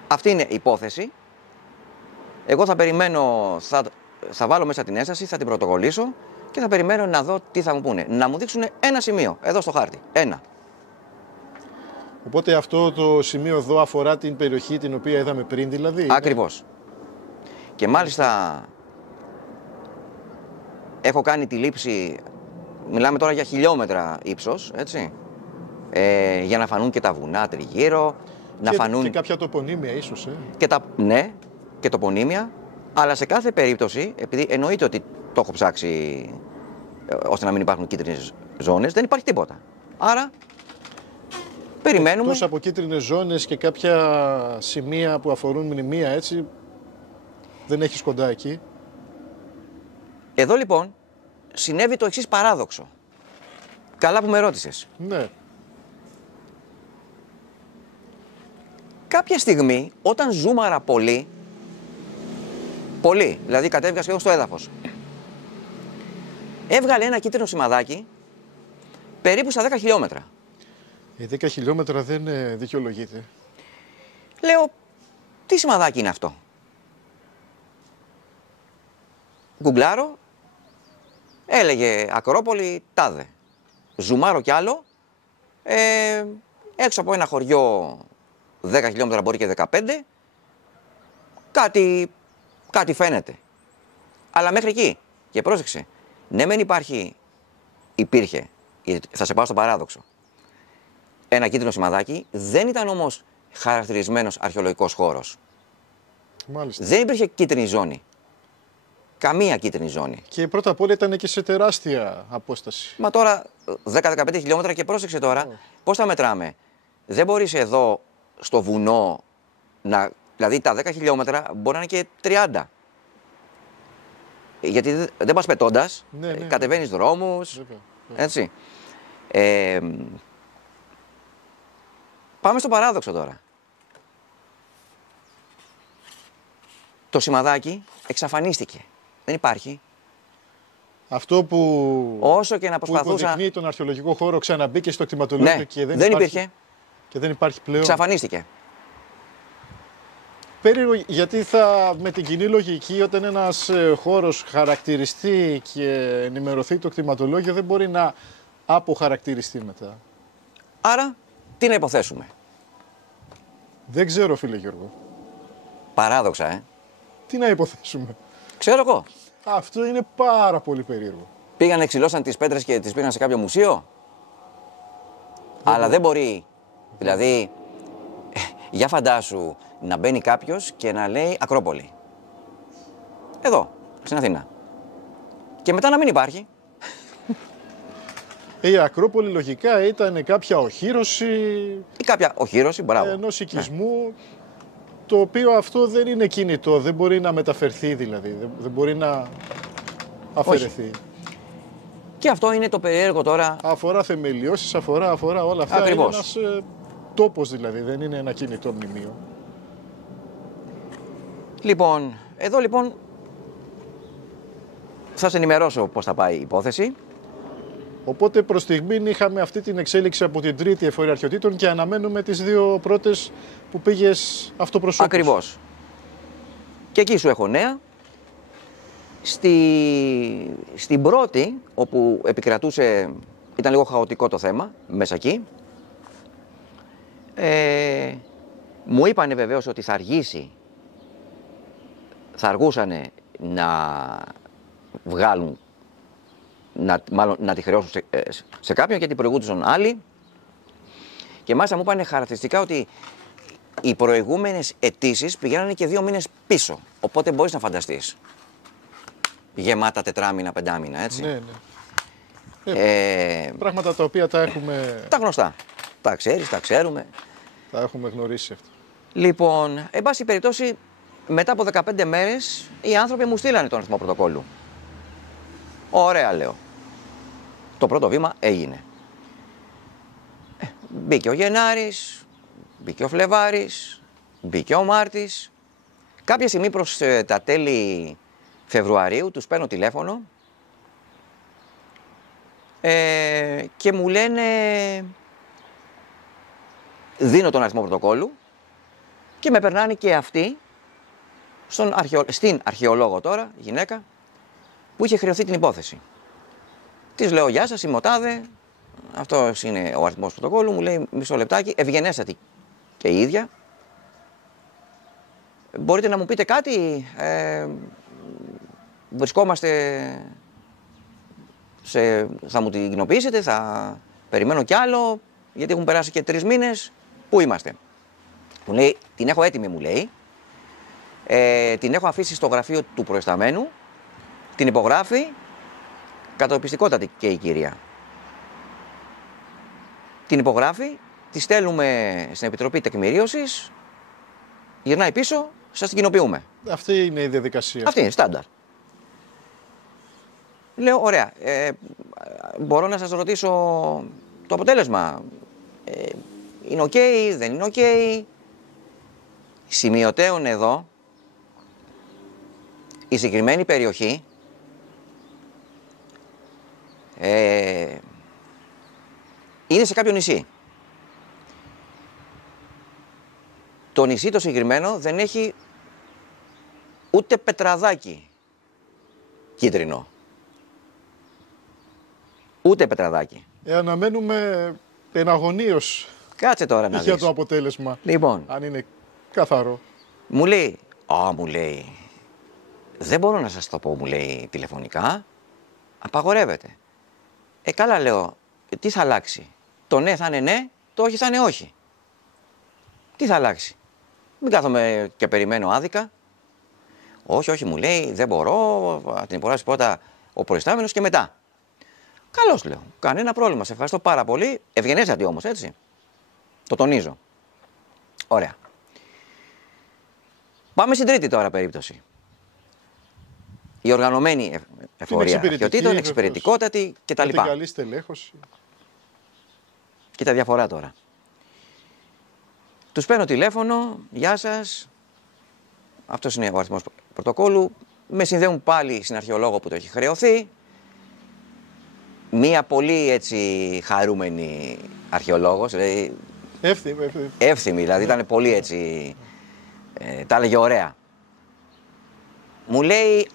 αυτή είναι η υπόθεση. Εγώ θα περιμένω, θα βάλω μέσα την ένσταση, θα την πρωτοκολλήσω και θα περιμένω να δω τι θα μου πούνε. Να μου δείξουν ένα σημείο, εδώ στο χάρτη. Ένα. Οπότε αυτό το σημείο εδώ αφορά την περιοχή την οποία είδαμε πριν, δηλαδή. Ακριβώς. Και μάλιστα έχω κάνει τη λήψη, μιλάμε τώρα για χιλιόμετρα ύψος, έτσι, για να φανούν και τα βουνά τριγύρω, να φανούν... Και κάποια τοπονύμια ίσως, Ναι, και τοπονύμια, αλλά σε κάθε περίπτωση, επειδή εννοείται ότι το έχω ψάξει ώστε να μην υπάρχουν κίτρινες ζώνες, δεν υπάρχει τίποτα. Άρα, περιμένουμε... Εκτός από κίτρινες ζώνες και κάποια σημεία που αφορούν μνημεία, έτσι, δεν έχεις κοντά εκεί. Εδώ λοιπόν συνέβη το εξής παράδοξο. Καλά που με ρώτησες. Ναι. κάποια στιγμή, όταν ζούμαρα πολύ, δηλαδή κατέβηκα σχεδόν στο έδαφος, έβγαλε ένα κίτρινο σημαδάκι περίπου στα 10 χιλιόμετρα. 10 χιλιόμετρα δεν δικαιολογείται. Λέω, τι σημαδάκι είναι αυτό? Γκουγκλάρω, έλεγε Ακρόπολη τάδε. Ζουμάρω κι άλλο, έξω από ένα χωριό 10 χιλιόμετρα, μπορεί και 15, κάτι φαίνεται. Αλλά μέχρι εκεί. Και πρόσεξε, ναι μεν υπήρχε, θα σε πάω στο παράδοξο, ένα κίτρινο σημαδάκι, δεν ήταν όμως χαρακτηρισμένος αρχαιολογικός χώρος. Μάλιστα. Δεν υπήρχε κίτρινη ζώνη. Καμία κίτρινη ζώνη. Και πρώτα απ' όλα ήταν και σε τεράστια απόσταση. Μα τώρα 10-15 χιλιόμετρα και πρόσεξε τώρα, πώς θα μετράμε? Δεν μπορείς εδώ στο βουνό, δηλαδή τα 10 χιλιόμετρα μπορεί να είναι και 30. Γιατί δεν πας πετώντας, κατεβαίνεις δρόμους, έτσι. Πάμε στο παράδοξο τώρα. Το σημαδάκι εξαφανίστηκε. Δεν υπάρχει. Αυτό που, όσο και να προσπαθούσα, που υποδεικνύει τον αρχαιολογικό χώρο ξαναμπήκε στο κτηματολόγιο, ναι, και δεν υπήρχε. Και δεν υπάρχει πλέον. Εξαφανίστηκε. Περίεργο, γιατί με την κοινή λογική, όταν ένας χώρος χαρακτηριστεί και ενημερωθεί το κτηματολόγιο, δεν μπορεί να αποχαρακτηριστεί μετά. Άρα, τι να υποθέσουμε? Δεν ξέρω, φίλε Γιώργο. Παράδοξα, Τι να υποθέσουμε? Ξέρω εγώ. Αυτό είναι πάρα πολύ περίεργο. Πήγανε, ξυλώσαν τις πέτρες και τις πήγαν σε κάποιο μουσείο. Αλλά δεν μπορεί. Δηλαδή, για φαντάσου να μπαίνει κάποιος και να λέει Ακρόπολη. Εδώ, στην Αθήνα. Και μετά να μην υπάρχει. Η Ακρόπολη λογικά ήταν κάποια οχύρωση. Ή κάποια οχύρωση, μπράβο. Ενός οικισμού. Το οποίο αυτό δεν είναι κινητό, δεν μπορεί να μεταφερθεί δηλαδή, δεν μπορεί να αφαιρεθεί. Όχι. Και αυτό είναι το περίεργο τώρα. Αφορά θεμελιώσεις, αφορά όλα αυτά. Ακριβώς. Είναι ένας τόπος δηλαδή, δεν είναι ένα κινητό μνημείο. Λοιπόν, εδώ λοιπόν θα σας ενημερώσω πώς θα πάει η υπόθεση. Οπότε προς στιγμήν είχαμε αυτή την εξέλιξη από την τρίτη εφορία αρχαιοτήτων και αναμένουμε τις δύο πρώτες που πήγες αυτοπροσώπως. Ακριβώς. Και εκεί σου έχω νέα. Στην πρώτη, όπου επικρατούσε, ήταν λίγο χαοτικό το θέμα, μέσα εκεί, μου είπανε βεβαίως ότι θα αργούσανε να βγάλουν, μάλλον να τη χρεώσουν σε κάποιον, γιατί προηγούντουσαν άλλοι. Και μάλιστα μου είπανε χαρακτηριστικά ότι οι προηγούμενες αιτήσεις πηγαίνανε και 2 μήνες πίσω. Οπότε μπορείς να φανταστείς. Γεμάτα 4 μήνα, 5 μήνα, έτσι. Ναι, ναι. Πράγματα τα οποία τα έχουμε... Τα γνωστά. Τα ξέρεις, τα ξέρουμε. Τα έχουμε γνωρίσει αυτό. Λοιπόν, εν πάση περιπτώσει, μετά από 15 μέρες, οι άνθρωποι μου στείλανε τον αριθμό πρωτοκόλλου. Ωραία, λέω. Το πρώτο βήμα έγινε. Μπήκε ο Γενάρης, μπήκε ο Φλεβάρης, μπήκε ο Μάρτης. Κάποια στιγμή προς τα τέλη Φεβρουαρίου τους παίρνω τηλέφωνο και μου λένε, δίνω τον αριθμό πρωτοκόλλου και με περνάνε και αυτοί στην αρχαιολόγο τώρα, γυναίκα, που είχε χρεωθεί την υπόθεση. Της λέω, γεια σας, είμαι ο τάδε, αυτός είναι ο αριθμός πρωτοκόλλου, μου λέει μισό λεπτάκι, ευγενέστατη και η ίδια. Μπορείτε να μου πείτε κάτι, βρισκόμαστε, θα μου την κοινοποιήσετε, θα περιμένω κι άλλο, γιατί έχουν περάσει και 3 μήνες, πού είμαστε? Μου λέει, την έχω έτοιμη, μου λέει, την έχω αφήσει στο γραφείο του προϊσταμένου, την υπογράφει, κατοπιστικότατη και η κυρία. Την υπογράφει, τη στέλνουμε στην Επιτροπή Τεκμηρίωσης, γυρνάει πίσω, σας την κοινοποιούμε. Αυτή είναι η διαδικασία. Αυτή είναι, στάνταρ. Λέω, ωραία, μπορώ να σας ρωτήσω το αποτέλεσμα. Είναι ok, δεν είναι ok? Σημειωτέων εδώ, η συγκεκριμένη περιοχή είναι σε κάποιο νησί. Το νησί το συγκεκριμένο δεν έχει ούτε πετραδάκι κίτρινο. Ούτε πετραδάκι. Αναμένουμε εναγωνίως Κάτσε τώρα να για δεις. το αποτέλεσμα. Λοιπόν, Αν είναι καθαρό. μου λέει, μου λέει, δεν μπορώ να σας το πω, μου λέει τηλεφωνικά, απαγορεύεται. Καλά λέω, τι θα αλλάξει. Το ναι θα είναι ναι, το όχι θα είναι όχι. Τι θα αλλάξει. Μην κάθομαι και περιμένω άδικα. Όχι, όχι, μου λέει, δεν μπορώ, την υπογράψει πρώτα ο προϊστάμενος και μετά. Καλώς λέω, κανένα πρόβλημα, σε ευχαριστώ πάρα πολύ. Ευγενέστατη όμως, έτσι. Το τονίζω. Ωραία. Πάμε στην τρίτη τώρα περίπτωση. Η οργανωμένη εφορία αρχαιοτήτων, εξυπηρετικότατη κτλ. Την καλή στελέχωση. Κοίτα διαφορά τώρα. Τους παίρνω τηλέφωνο, γεια σας, αυτός είναι ο αριθμός πρωτοκόλλου, με συνδέουν πάλι στην αρχαιολόγο που το έχει χρεωθεί, μία πολύ έτσι χαρούμενη αρχαιολόγος, δηλαδή εύθυμη, δηλαδή ήταν πολύ έτσι, τα έλεγε ωραία. Μου λέει,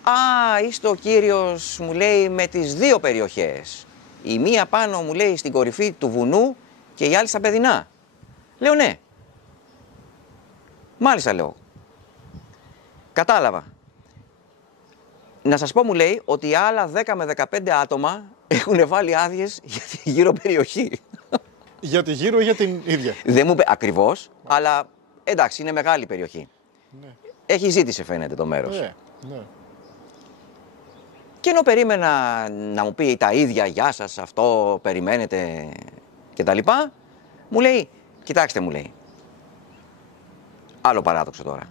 είστε ο κύριος, μου λέει, με τις δύο περιοχές. Η μία πάνω, μου λέει, στην κορυφή του βουνού και η άλλη στα Παιδινά. Λέω ναι. Μάλιστα, λέω. Κατάλαβα. Να σας πω, μου λέει, ότι άλλα 10 με 15 άτομα έχουν βάλει άδειες για τη γύρω περιοχή. Για τη γύρω ή για την ίδια. Δεν μου είπε ακριβώς, αλλά εντάξει, είναι μεγάλη περιοχή. Ναι. Έχει ζήτηση, φαίνεται, το μέρος. Ναι. Ναι. Και ενώ περίμενα να μου πει τα ίδια, γεια σας, αυτό περιμένετε κτλ. Μου λέει, κοιτάξτε, μου λέει, άλλο παράδοξο τώρα.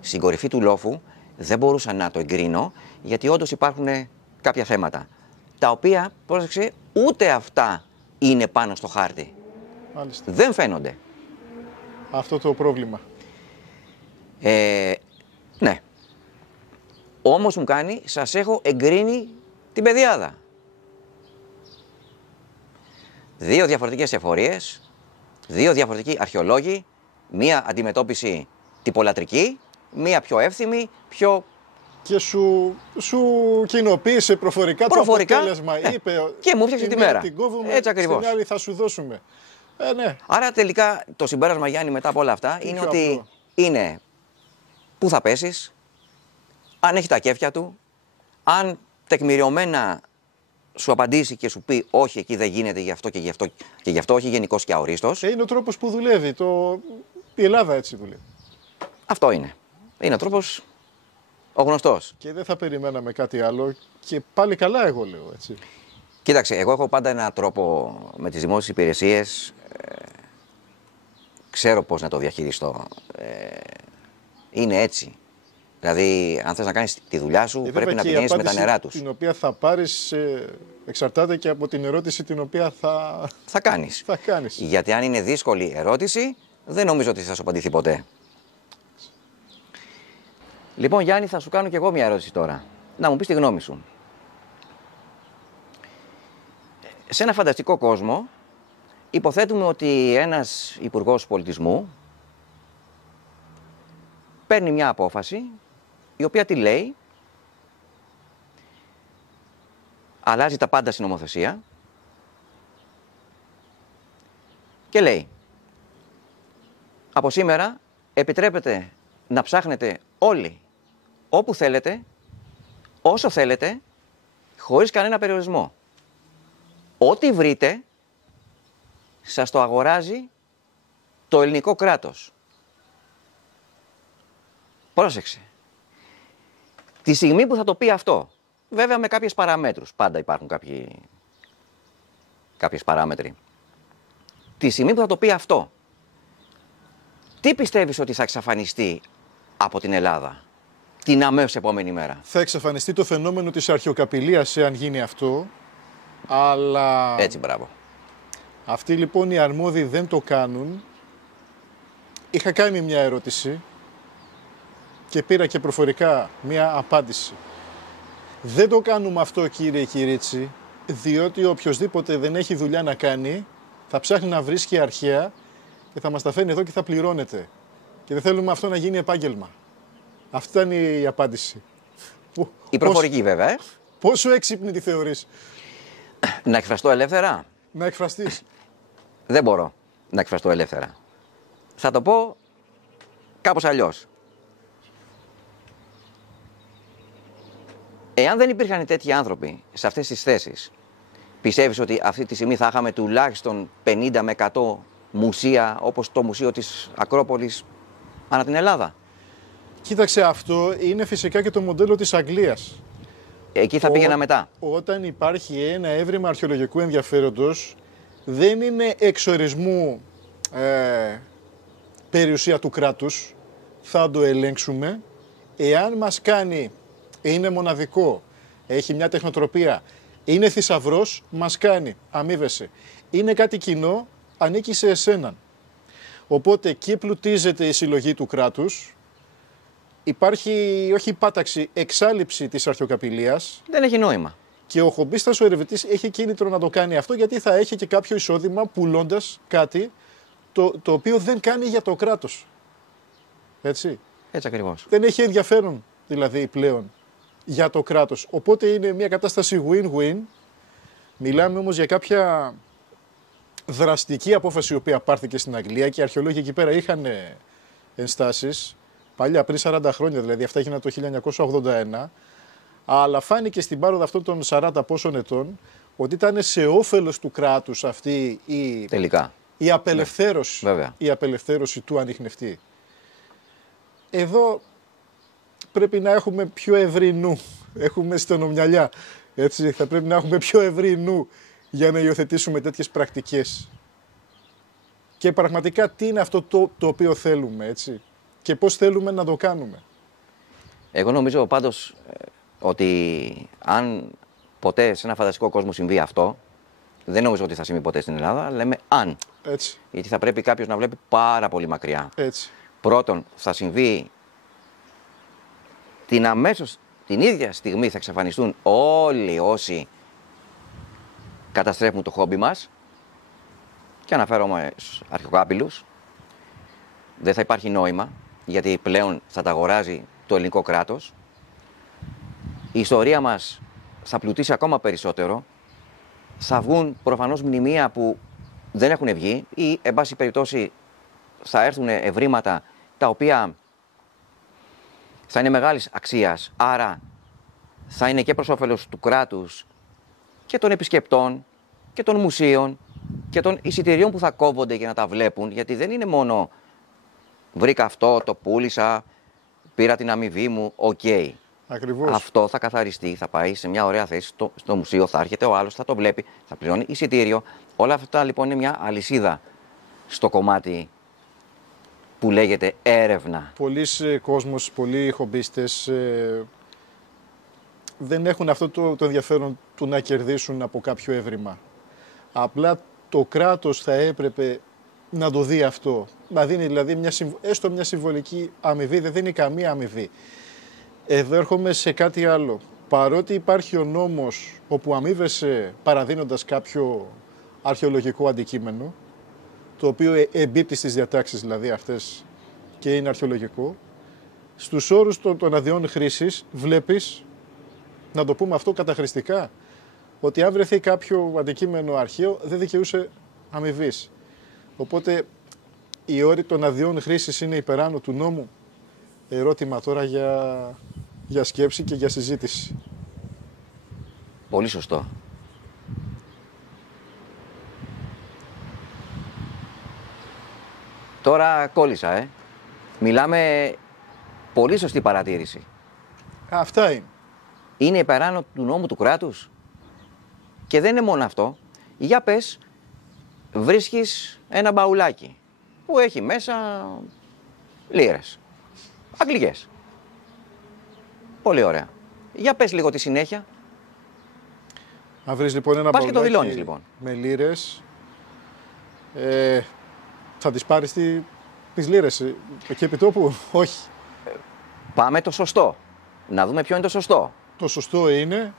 Στην κορυφή του λόφου δεν μπορούσα να το εγκρίνω, γιατί όντως υπάρχουν κάποια θέματα, τα οποία, πρόσεξε, ούτε αυτά είναι πάνω στο χάρτη. Μάλιστα. Δεν φαίνονται. Αυτό το πρόβλημα. Ναι. Όμως μου κάνει, σας έχω εγκρίνει την πεδιάδα. Δύο διαφορετικές εφορίες, δύο διαφορετικοί αρχαιολόγοι, μία αντιμετώπιση τυπολατρική, μία πιο εύθυμη, πιο... Και σου κοινοποίησε προφορικά το αποτέλεσμα. Είπε, και μου έφτιαξε τη μέρα. Την κόβουμε, έτσι ακριβώς. στην άλλη θα σου δώσουμε. Ναι. Άρα τελικά το συμπέρασμα, Γιάννη, μετά από όλα αυτά, είναι ότι απλό. είναι πού θα πέσεις, αν έχει τα κέφια του, αν τεκμηριωμένα σου απαντήσει και σου πει όχι, εκεί δεν γίνεται, γι' αυτό και γι' αυτό και γι' αυτό, όχι γενικός και αορίστος. Είναι ο τρόπος που δουλεύει. Η Ελλάδα έτσι δουλεύει. Αυτό είναι. Είναι ο τρόπος ο γνωστός. Και δεν θα περιμέναμε κάτι άλλο. Και πάλι καλά, εγώ λέω έτσι. Κοίταξε, εγώ έχω πάντα έναν τρόπο με τις δημόσιες υπηρεσίες. Ξέρω πώς να το διαχειριστώ. Είναι έτσι. Δηλαδή, αν θες να κάνεις τη δουλειά σου, πρέπει να πηγαίνεις με τα νερά τους. Την οποία θα πάρεις εξαρτάται και από την ερώτηση την οποία θα κάνεις. Γιατί αν είναι δύσκολη ερώτηση, δεν νομίζω ότι θα σου απαντηθεί ποτέ. Λοιπόν, Γιάννη, θα σου κάνω και εγώ μια ερώτηση τώρα. Να μου πεις τη γνώμη σου. Σε ένα φανταστικό κόσμο, υποθέτουμε ότι ένας υπουργός πολιτισμού παίρνει μια απόφαση, η οποία τι λέει, αλλάζει τα πάντα στην νομοθεσία και λέει, από σήμερα επιτρέπεται να ψάχνετε όλοι όπου θέλετε, όσο θέλετε, χωρίς κανένα περιορισμό. Ό,τι βρείτε, σας το αγοράζει το ελληνικό κράτος. Πρόσεξε. Τη στιγμή που θα το πει αυτό, βέβαια με κάποιες παραμέτρους, πάντα υπάρχουν κάποιες παράμετροι. Τη στιγμή που θα το πει αυτό, τι πιστεύεις ότι θα εξαφανιστεί από την Ελλάδα την αμέσως επόμενη μέρα? Θα εξαφανιστεί το φαινόμενο της αρχαιοκαπηλείας εάν γίνει αυτό, αλλά... Έτσι, μπράβο. Αυτοί λοιπόν οι αρμόδιοι δεν το κάνουν. Είχα κάνει μια ερώτηση και πήρα και προφορικά μία απάντηση. Δεν το κάνουμε αυτό, κύριε Κυρίτσι, διότι οποιοσδήποτε δεν έχει δουλειά να κάνει θα ψάχνει να βρίσκει αρχαία και θα μας τα φέρνει εδώ και θα πληρώνεται. Και δεν θέλουμε αυτό να γίνει επάγγελμα. Αυτή ήταν η απάντηση. Η προφορική βέβαια, Πόσο έξυπνη τη θεωρείς? Να εκφραστώ ελεύθερα. Να εκφραστείς. Δεν μπορώ να εκφραστώ ελεύθερα. Θα το πω κάπως αλλιώς. Εάν δεν υπήρχαν τέτοιοι άνθρωποι σε αυτές τις θέσεις, πιστεύεις ότι αυτή τη στιγμή θα είχαμε τουλάχιστον 50 με 100 μουσεία όπως το Μουσείο της Ακρόπολης ανά την Ελλάδα? Κοίταξε, αυτό είναι φυσικά και το μοντέλο της Αγγλίας. Εκεί θα πήγαινα μετά. Όταν υπάρχει ένα έβριμα αρχαιολογικού ενδιαφέροντος, δεν είναι εξορισμού περιουσία του κράτους. Θα το ελέγξουμε. Εάν μας κάνει, είναι μοναδικό, έχει μια τεχνοτροπία, είναι θησαυρός, μας κάνει, αμείβεσαι. Είναι κάτι κοινό, ανήκει σε εσέναν. Οπότε εκεί πλουτίζεται η συλλογή του κράτους. Υπάρχει, όχι πάταξη, εξάλειψη της αρχαιοκαπηλείας. Δεν έχει νόημα. Και ο χομπίστας, ο ερευνητής, έχει κίνητρο να το κάνει αυτό, γιατί θα έχει και κάποιο εισόδημα πουλώντας κάτι το οποίο δεν κάνει για το κράτος. Έτσι. Έτσι ακριβώς. Δεν έχει ενδιαφέρον δηλαδή πλέον για το κράτος. Οπότε είναι μια κατάσταση win-win. Μιλάμε όμως για κάποια δραστική απόφαση η οποία πάρθηκε στην Αγγλία και οι αρχαιολόγοι εκεί πέρα είχαν ενστάσεις. Παλιά, πριν 40 χρόνια δηλαδή, αυτά έγιναν το 1981. Αλλά φάνηκε στην πάροδο αυτών των 40 πόσων ετών ότι ήταν σε όφελος του κράτους αυτή τελικά η απελευθέρωση, ναι, η απελευθέρωση του ανιχνευτή. Εδώ πρέπει να έχουμε πιο ευρύ νου. Έχουμε στενομυαλιά. Έτσι, θα πρέπει να έχουμε πιο ευρύ νου για να υιοθετήσουμε τέτοιες πρακτικές. Και πραγματικά τι είναι αυτό το οποίο θέλουμε, έτσι. Και πώς θέλουμε να το κάνουμε. Εγώ νομίζω πάντως ότι αν ποτέ σε ένα φανταστικό κόσμο συμβεί αυτό, δεν νομίζω ότι θα συμβεί ποτέ στην Ελλάδα, λέμε αν. Έτσι. Γιατί θα πρέπει κάποιος να βλέπει πάρα πολύ μακριά. Έτσι. Πρώτον, θα συμβεί την ίδια στιγμή θα εξαφανιστούν όλοι όσοι καταστρέφουν το χόμπι μας, και αναφέρομαι στους αρχαιοκάπηλους. Δεν θα υπάρχει νόημα, γιατί πλέον θα τα αγοράζει το ελληνικό κράτος. Η ιστορία μας θα πλουτίσει ακόμα περισσότερο. Θα βγουν προφανώς μνημεία που δεν έχουν βγει ή, εν πάση περιπτώσει, θα έρθουν ευρήματα τα οποία θα είναι μεγάλης αξίας. Άρα θα είναι και προς όφελος του κράτους και των επισκεπτών και των μουσείων και των εισιτηρίων που θα κόβονται για να τα βλέπουν. Γιατί δεν είναι μόνο βρήκα αυτό, το πούλησα, πήρα την αμοιβή μου, οκ. Ακριβώς. Αυτό θα καθαριστεί, θα πάει σε μια ωραία θέση στο μουσείο, θα έρχεται ο άλλος, θα το βλέπει, θα πληρώνει εισιτήριο. Όλα αυτά λοιπόν είναι μια αλυσίδα στο κομμάτι που λέγεται έρευνα. Πολλοί κόσμος, πολλοί χομπίστες δεν έχουν αυτό το ενδιαφέρον του να κερδίσουν από κάποιο έβριμα. Απλά το κράτος θα έπρεπε να το δει αυτό. Να δίνει δηλαδή έστω μια συμβολική αμοιβή, δεν δίνει καμία αμοιβή. Εδώ έρχομαι σε κάτι άλλο. Παρότι υπάρχει ο νόμος όπου αμείβεσαι παραδίνοντας κάποιο αρχαιολογικό αντικείμενο, το οποίο εμπίπτει στις διατάξεις δηλαδή αυτές και είναι αρχαιολογικό, στους όρους των αδειών χρήσης βλέπεις, να το πούμε αυτό καταχρηστικά, ότι αν βρεθεί κάποιο αντικείμενο αρχαίο δεν δικαιούσε αμοιβής. Οπότε οι όροι των αδειών χρήσης είναι υπεράνω του νόμου. Ερώτημα τώρα για σκέψη και για συζήτηση. Πολύ σωστό. Τώρα κόλλησα, Μιλάμε πολύ σωστή παρατήρηση. Αυτά είναι. Είναι υπεράνω του νόμου του κράτους. Και δεν είναι μόνο αυτό. Για πες, βρίσκεις ένα μπαουλάκι που έχει μέσα λίρες. Αγγλικές. Πολύ ωραία. Για πες λίγο τη συνέχεια. Αν βρεις λοιπόν ένα πας και το μπαουλάκι δηλώνεις, λοιπόν, με λίρες, θα τις πάρεις τις λίρες εκεί επί τόπου? Όχι. Πάμε το σωστό. Να δούμε ποιο είναι το σωστό. Το σωστό είναι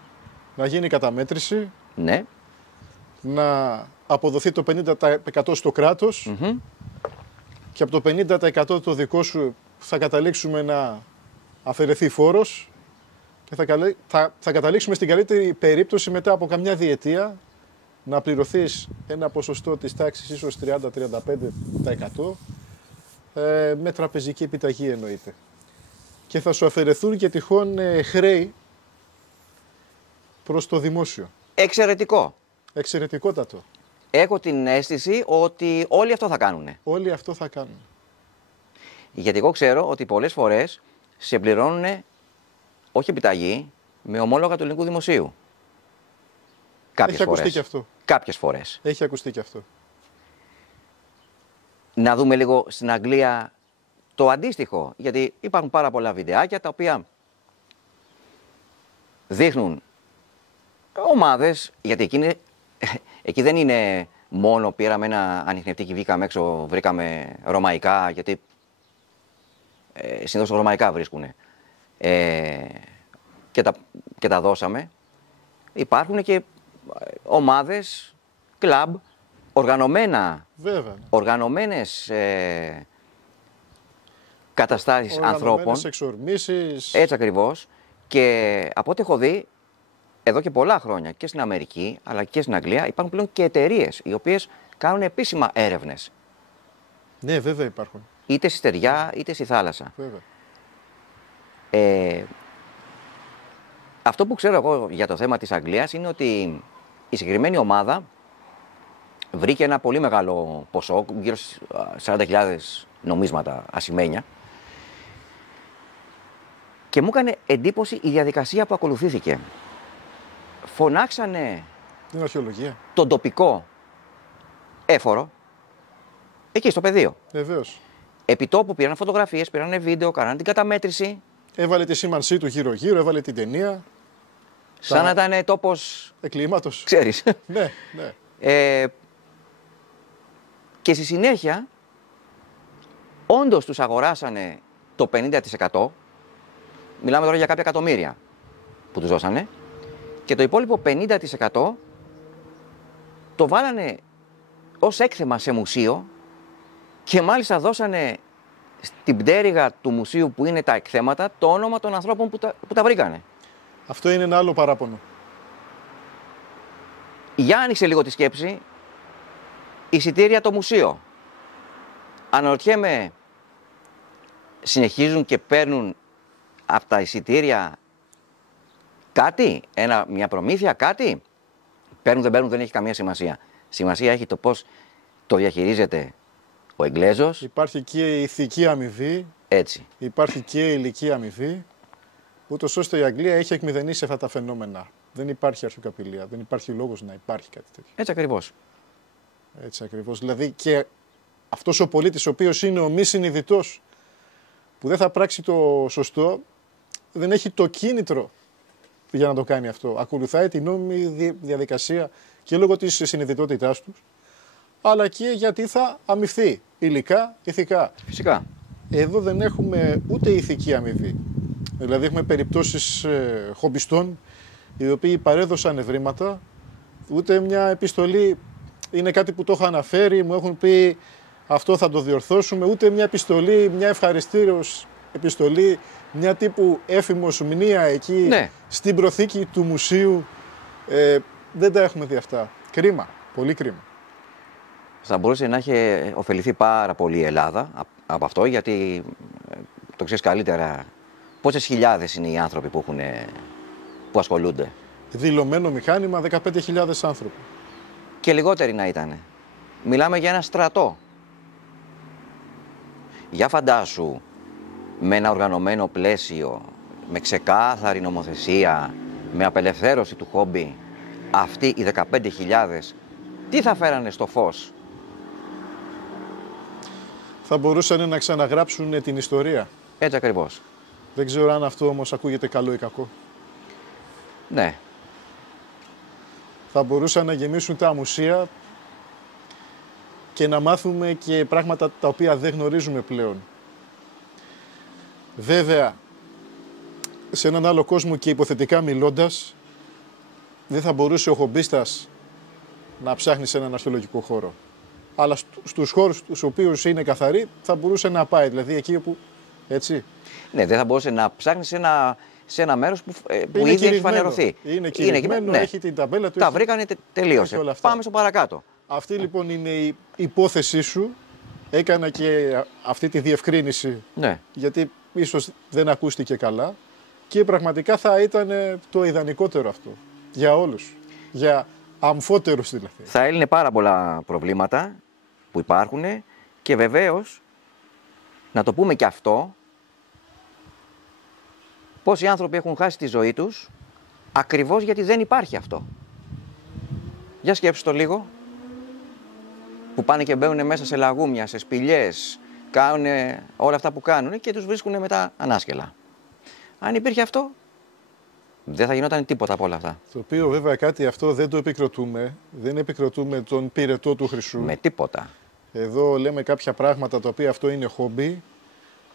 να γίνει καταμέτρηση, Ναι. να αποδοθεί το 50% στο κράτος και από το 50% το δικό σου θα καταλήξουμε να αφαιρεθεί φόρος και θα καταλήξουμε στην καλύτερη περίπτωση μετά από καμιά διετία να πληρωθείς ένα ποσοστό της τάξης ίσως 30-35% με τραπεζική επιταγή εννοείται. Και θα σου αφαιρεθούν και τυχόν χρέη προς το δημόσιο. Εξαιρετικό. Εξαιρετικότατο. Έχω την αίσθηση ότι όλοι αυτό θα κάνουν. Όλοι αυτό θα κάνουν. Γιατί εγώ ξέρω ότι πολλές φορές σε πληρώνουν όχι επιταγή, με ομόλογα του ελληνικού δημοσίου. Κάποιες Έχει φορές. ακουστεί και αυτό. Κάποιες φορές. Έχει ακουστεί και αυτό. Να δούμε λίγο στην Αγγλία το αντίστοιχο. Γιατί υπάρχουν πάρα πολλά βιντεάκια τα οποία δείχνουν ομάδες, γιατί εκεί δεν είναι μόνο πήραμε ένα ανιχνευτή και βγήκαμε έξω, βρήκαμε ρωμαϊκά, γιατί συνήθως ρωμαϊκά βρίσκουν και τα δώσαμε. Υπάρχουν και ομάδες, κλαμπ, οργανωμένες καταστάσεις ανθρώπων. Οργανωμένες εξορμήσεις. Έτσι ακριβώς. Και από ό,τι έχω δει, εδώ και πολλά χρόνια και στην Αμερική αλλά και στην Αγγλία υπάρχουν πλέον και εταιρείες οι οποίες κάνουν επίσημα έρευνες. Ναι, βέβαια υπάρχουν. Είτε στη στεριά είτε στη θάλασσα. Βέβαια. Αυτό που ξέρω εγώ για το θέμα της Αγγλίας είναι ότι η συγκεκριμένη ομάδα βρήκε ένα πολύ μεγάλο ποσό, γύρω στις 40.000 νομίσματα ασημένια, και μου έκανε εντύπωση η διαδικασία που ακολουθήθηκε. Φωνάξανε Είναι αρχαιολογία. τον τοπικό έφορο εκεί στο πεδίο. Βεβαίως. Επιτόπου πήραν φωτογραφίες, πήραν βίντεο, κάναν την καταμέτρηση. Έβαλε τη σήμανσή του γύρω-γύρω, έβαλε την ταινία. Σαν να ήταν τόπος, Εκκλήματος. ξέρεις. Ναι, ναι. Και στη συνέχεια, όντως τους αγοράσανε το 50%. Μιλάμε τώρα για κάποια εκατομμύρια που τους δώσανε. Και το υπόλοιπο 50% το βάλανε ως έκθεμα σε μουσείο και μάλιστα δώσανε στην πτέρυγα του μουσείου που είναι τα εκθέματα το όνομα των ανθρώπων που τα βρήκανε. Αυτό είναι ένα άλλο παράπονο. Για άνοιξε λίγο τη σκέψη, εισιτήρια το μουσείο. Αναρωτιέμαι, συνεχίζουν και παίρνουν από τα εισιτήρια κάτι, μια προμήθεια, κάτι. Παίρνουν, δεν παίρνουν, δεν έχει καμία σημασία. Σημασία έχει το πώς το διαχειρίζεται ο Εγγλέζος. Υπάρχει και η ηθική αμοιβή. Έτσι. Υπάρχει και η ηλική αμοιβή. Ούτως ώστε η Αγγλία έχει εκμηδενήσει αυτά τα φαινόμενα. Δεν υπάρχει αρχικαπηλεία. Δεν υπάρχει λόγος να υπάρχει κάτι τέτοιο. Έτσι ακριβώς. Έτσι ακριβώς. Δηλαδή και αυτός ο πολίτης ο οποίος είναι ο μη συνειδητός που δεν θα πράξει το σωστό, δεν έχει το κίνητρο για να το κάνει αυτό. Ακολουθάει την νόμιμη διαδικασία και λόγω της συνειδητότητάς του, αλλά και γιατί θα αμοιφθεί υλικά, ηθικά. Φυσικά. Εδώ δεν έχουμε ούτε ηθική αμοιβή. Δηλαδή έχουμε περιπτώσεις χομπιστών οι οποίοι παρέδωσαν ευρήματα, ούτε μια επιστολή, είναι κάτι που το έχω αναφέρει, μου έχουν πει αυτό θα το διορθώσουμε, ούτε μια επιστολή, μια ευχαριστήριος επιστολή, μια τύπου έφημος μνήα εκεί, ναι, στην προθήκη του μουσείου. Δεν τα έχουμε δει αυτά. Κρίμα, πολύ κρίμα. Θα μπορούσε να έχει ωφεληθεί πάρα πολύ η Ελλάδα από αυτό, γιατί το ξέρεις καλύτερα πόσες χιλιάδες είναι οι άνθρωποι που ασχολούνται. Δηλωμένο μηχάνημα 15.000 άνθρωποι. Και λιγότεροι να ήταν. Μιλάμε για ένα στρατό. Για φαντάσου, με ένα οργανωμένο πλαίσιο, με ξεκάθαρη νομοθεσία, με απελευθέρωση του χόμπι, αυτοί οι 15.000 τι θα φέρανε στο φως? Θα μπορούσαν να ξαναγράψουν την ιστορία. Έτσι ακριβώς. Δεν ξέρω αν αυτό όμως ακούγεται καλό ή κακό. Ναι. Θα μπορούσαν να γεμίσουν τα μουσεία και να μάθουμε και πράγματα τα οποία δεν γνωρίζουμε πλέον. Βέβαια, σε έναν άλλο κόσμο και υποθετικά μιλώντας, δεν θα μπορούσε ο χομπίστας να ψάχνει σε έναν αρχαιολογικό χώρο. Αλλά στους χώρους τους οποίους είναι καθαροί θα μπορούσε να πάει, δηλαδή εκεί όπου, έτσι. Ναι, δεν θα μπορούσε να ψάχνει σε ένα μέρος που ήδη έχει φανερωθεί. Είναι κηρυγμένο, ναι. Έχει την ταμπέλα του. Τα βρήκανε, τελείωσε. Πάμε στο παρακάτω. Αυτή λοιπόν είναι η υπόθεσή σου. Έκανα και αυτή τη διευκρίνηση, ναι. Γιατί ίσως δεν ακούστηκε καλά και πραγματικά θα ήταν το ιδανικότερο αυτό για όλους, για αμφότερους δηλαδή. Θα έλυνε πάρα πολλά προβλήματα που υπάρχουν και βεβαίως, να το πούμε και αυτό, πόσοι άνθρωποι έχουν χάσει τη ζωή τους ακριβώς γιατί δεν υπάρχει αυτό. Για σκέψου το λίγο. Που πάνε και μπαίνουν μέσα σε λαγούμια, σε σπηλιές, κάνουν όλα αυτά που κάνουν και τους βρίσκουν μετά ανάσκελα. Αν υπήρχε αυτό, δεν θα γινόταν τίποτα από όλα αυτά. Το οποίο βέβαια κάτι αυτό δεν το επικροτούμε. Δεν επικροτούμε τον πυρετό του χρυσού. Με τίποτα. Εδώ λέμε κάποια πράγματα τα οποία αυτό είναι χόμπι.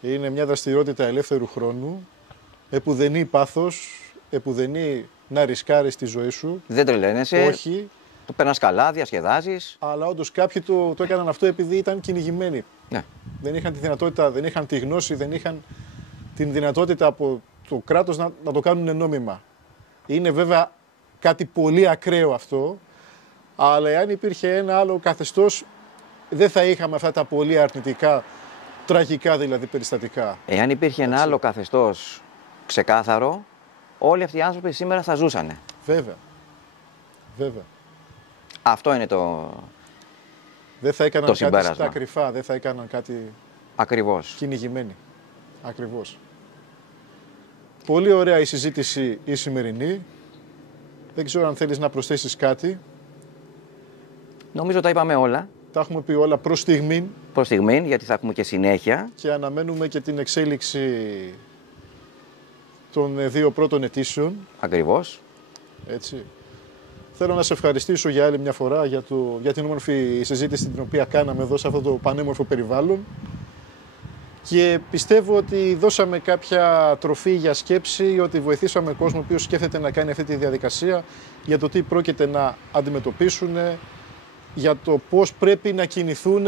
Είναι μια δραστηριότητα ελεύθερου χρόνου. Επουδενή πάθος, επουδενή να ρισκάρεις τη ζωή σου. Δεν τρελαίνεσαι. Όχι. Το περνάς καλά, διασκεδάζεις. Αλλά όντως κάποιοι το έκαναν αυτό επειδή ήταν κυνηγημένοι. Ναι. Δεν είχαν τη δυνατότητα, δεν είχαν τη γνώση, δεν είχαν την δυνατότητα από το κράτος να το κάνουν νόμιμα. Είναι βέβαια κάτι πολύ ακραίο αυτό, αλλά εάν υπήρχε ένα άλλο καθεστώς, δεν θα είχαμε αυτά τα πολύ αρνητικά, τραγικά δηλαδή περιστατικά. Εάν υπήρχε ένα άλλο καθεστώς ξεκάθαρο, όλοι αυτοί οι άνθρωποι σήμερα θα ζούσανε. Βέβαια. Βέβαια. Αυτό είναι το Δεν θα έκαναν κάτι στα κρυφά, δεν θα έκαναν κάτι ακριβώς κυνηγημένοι. Ακριβώς. Πολύ ωραία η συζήτηση η σημερινή. Δεν ξέρω αν θέλεις να προσθέσεις κάτι. Νομίζω τα είπαμε όλα. Τα έχουμε πει όλα προς στιγμήν. Προς στιγμήν, γιατί θα έχουμε και συνέχεια. Και αναμένουμε και την εξέλιξη των 2 πρώτων αιτήσεων. Ακριβώς. Έτσι. Θέλω να σε ευχαριστήσω για άλλη μια φορά για την όμορφη συζήτηση την οποία κάναμε εδώ σε αυτό το πανέμορφο περιβάλλον. Και πιστεύω ότι δώσαμε κάποια τροφή για σκέψη, ότι βοηθήσαμε κόσμο ο οποίος σκέφτεται να κάνει αυτή τη διαδικασία για το τι πρόκειται να αντιμετωπίσουν, για το πώς πρέπει να κινηθούν,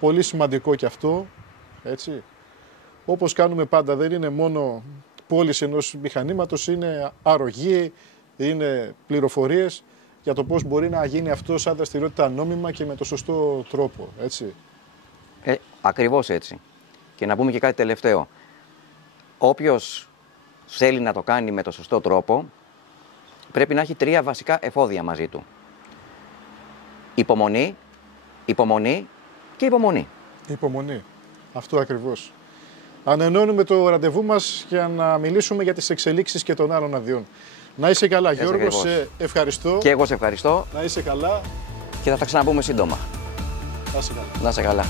πολύ σημαντικό και αυτό, έτσι. Όπως κάνουμε πάντα, δεν είναι μόνο πώληση ενός μηχανήματος, είναι αρρωγή, είναι πληροφορίες για το πώς μπορεί να γίνει αυτό σαν δραστηριότητα νόμιμα και με το σωστό τρόπο, έτσι. Ακριβώς έτσι. Και να πούμε και κάτι τελευταίο. Όποιος θέλει να το κάνει με το σωστό τρόπο, πρέπει να έχει 3 βασικά εφόδια μαζί του. Υπομονή, υπομονή και υπομονή. Υπομονή. Αυτό ακριβώς. Ανανεώνουμε το ραντεβού μας για να μιλήσουμε για τις εξελίξεις και των άλλων αδειών. Να είσαι καλά, Γιώργο, σε ευχαριστώ. Και εγώ σε ευχαριστώ. Να είσαι καλά. Και θα τα ξαναπούμε σύντομα. Να είσαι καλά. Να είσαι καλά.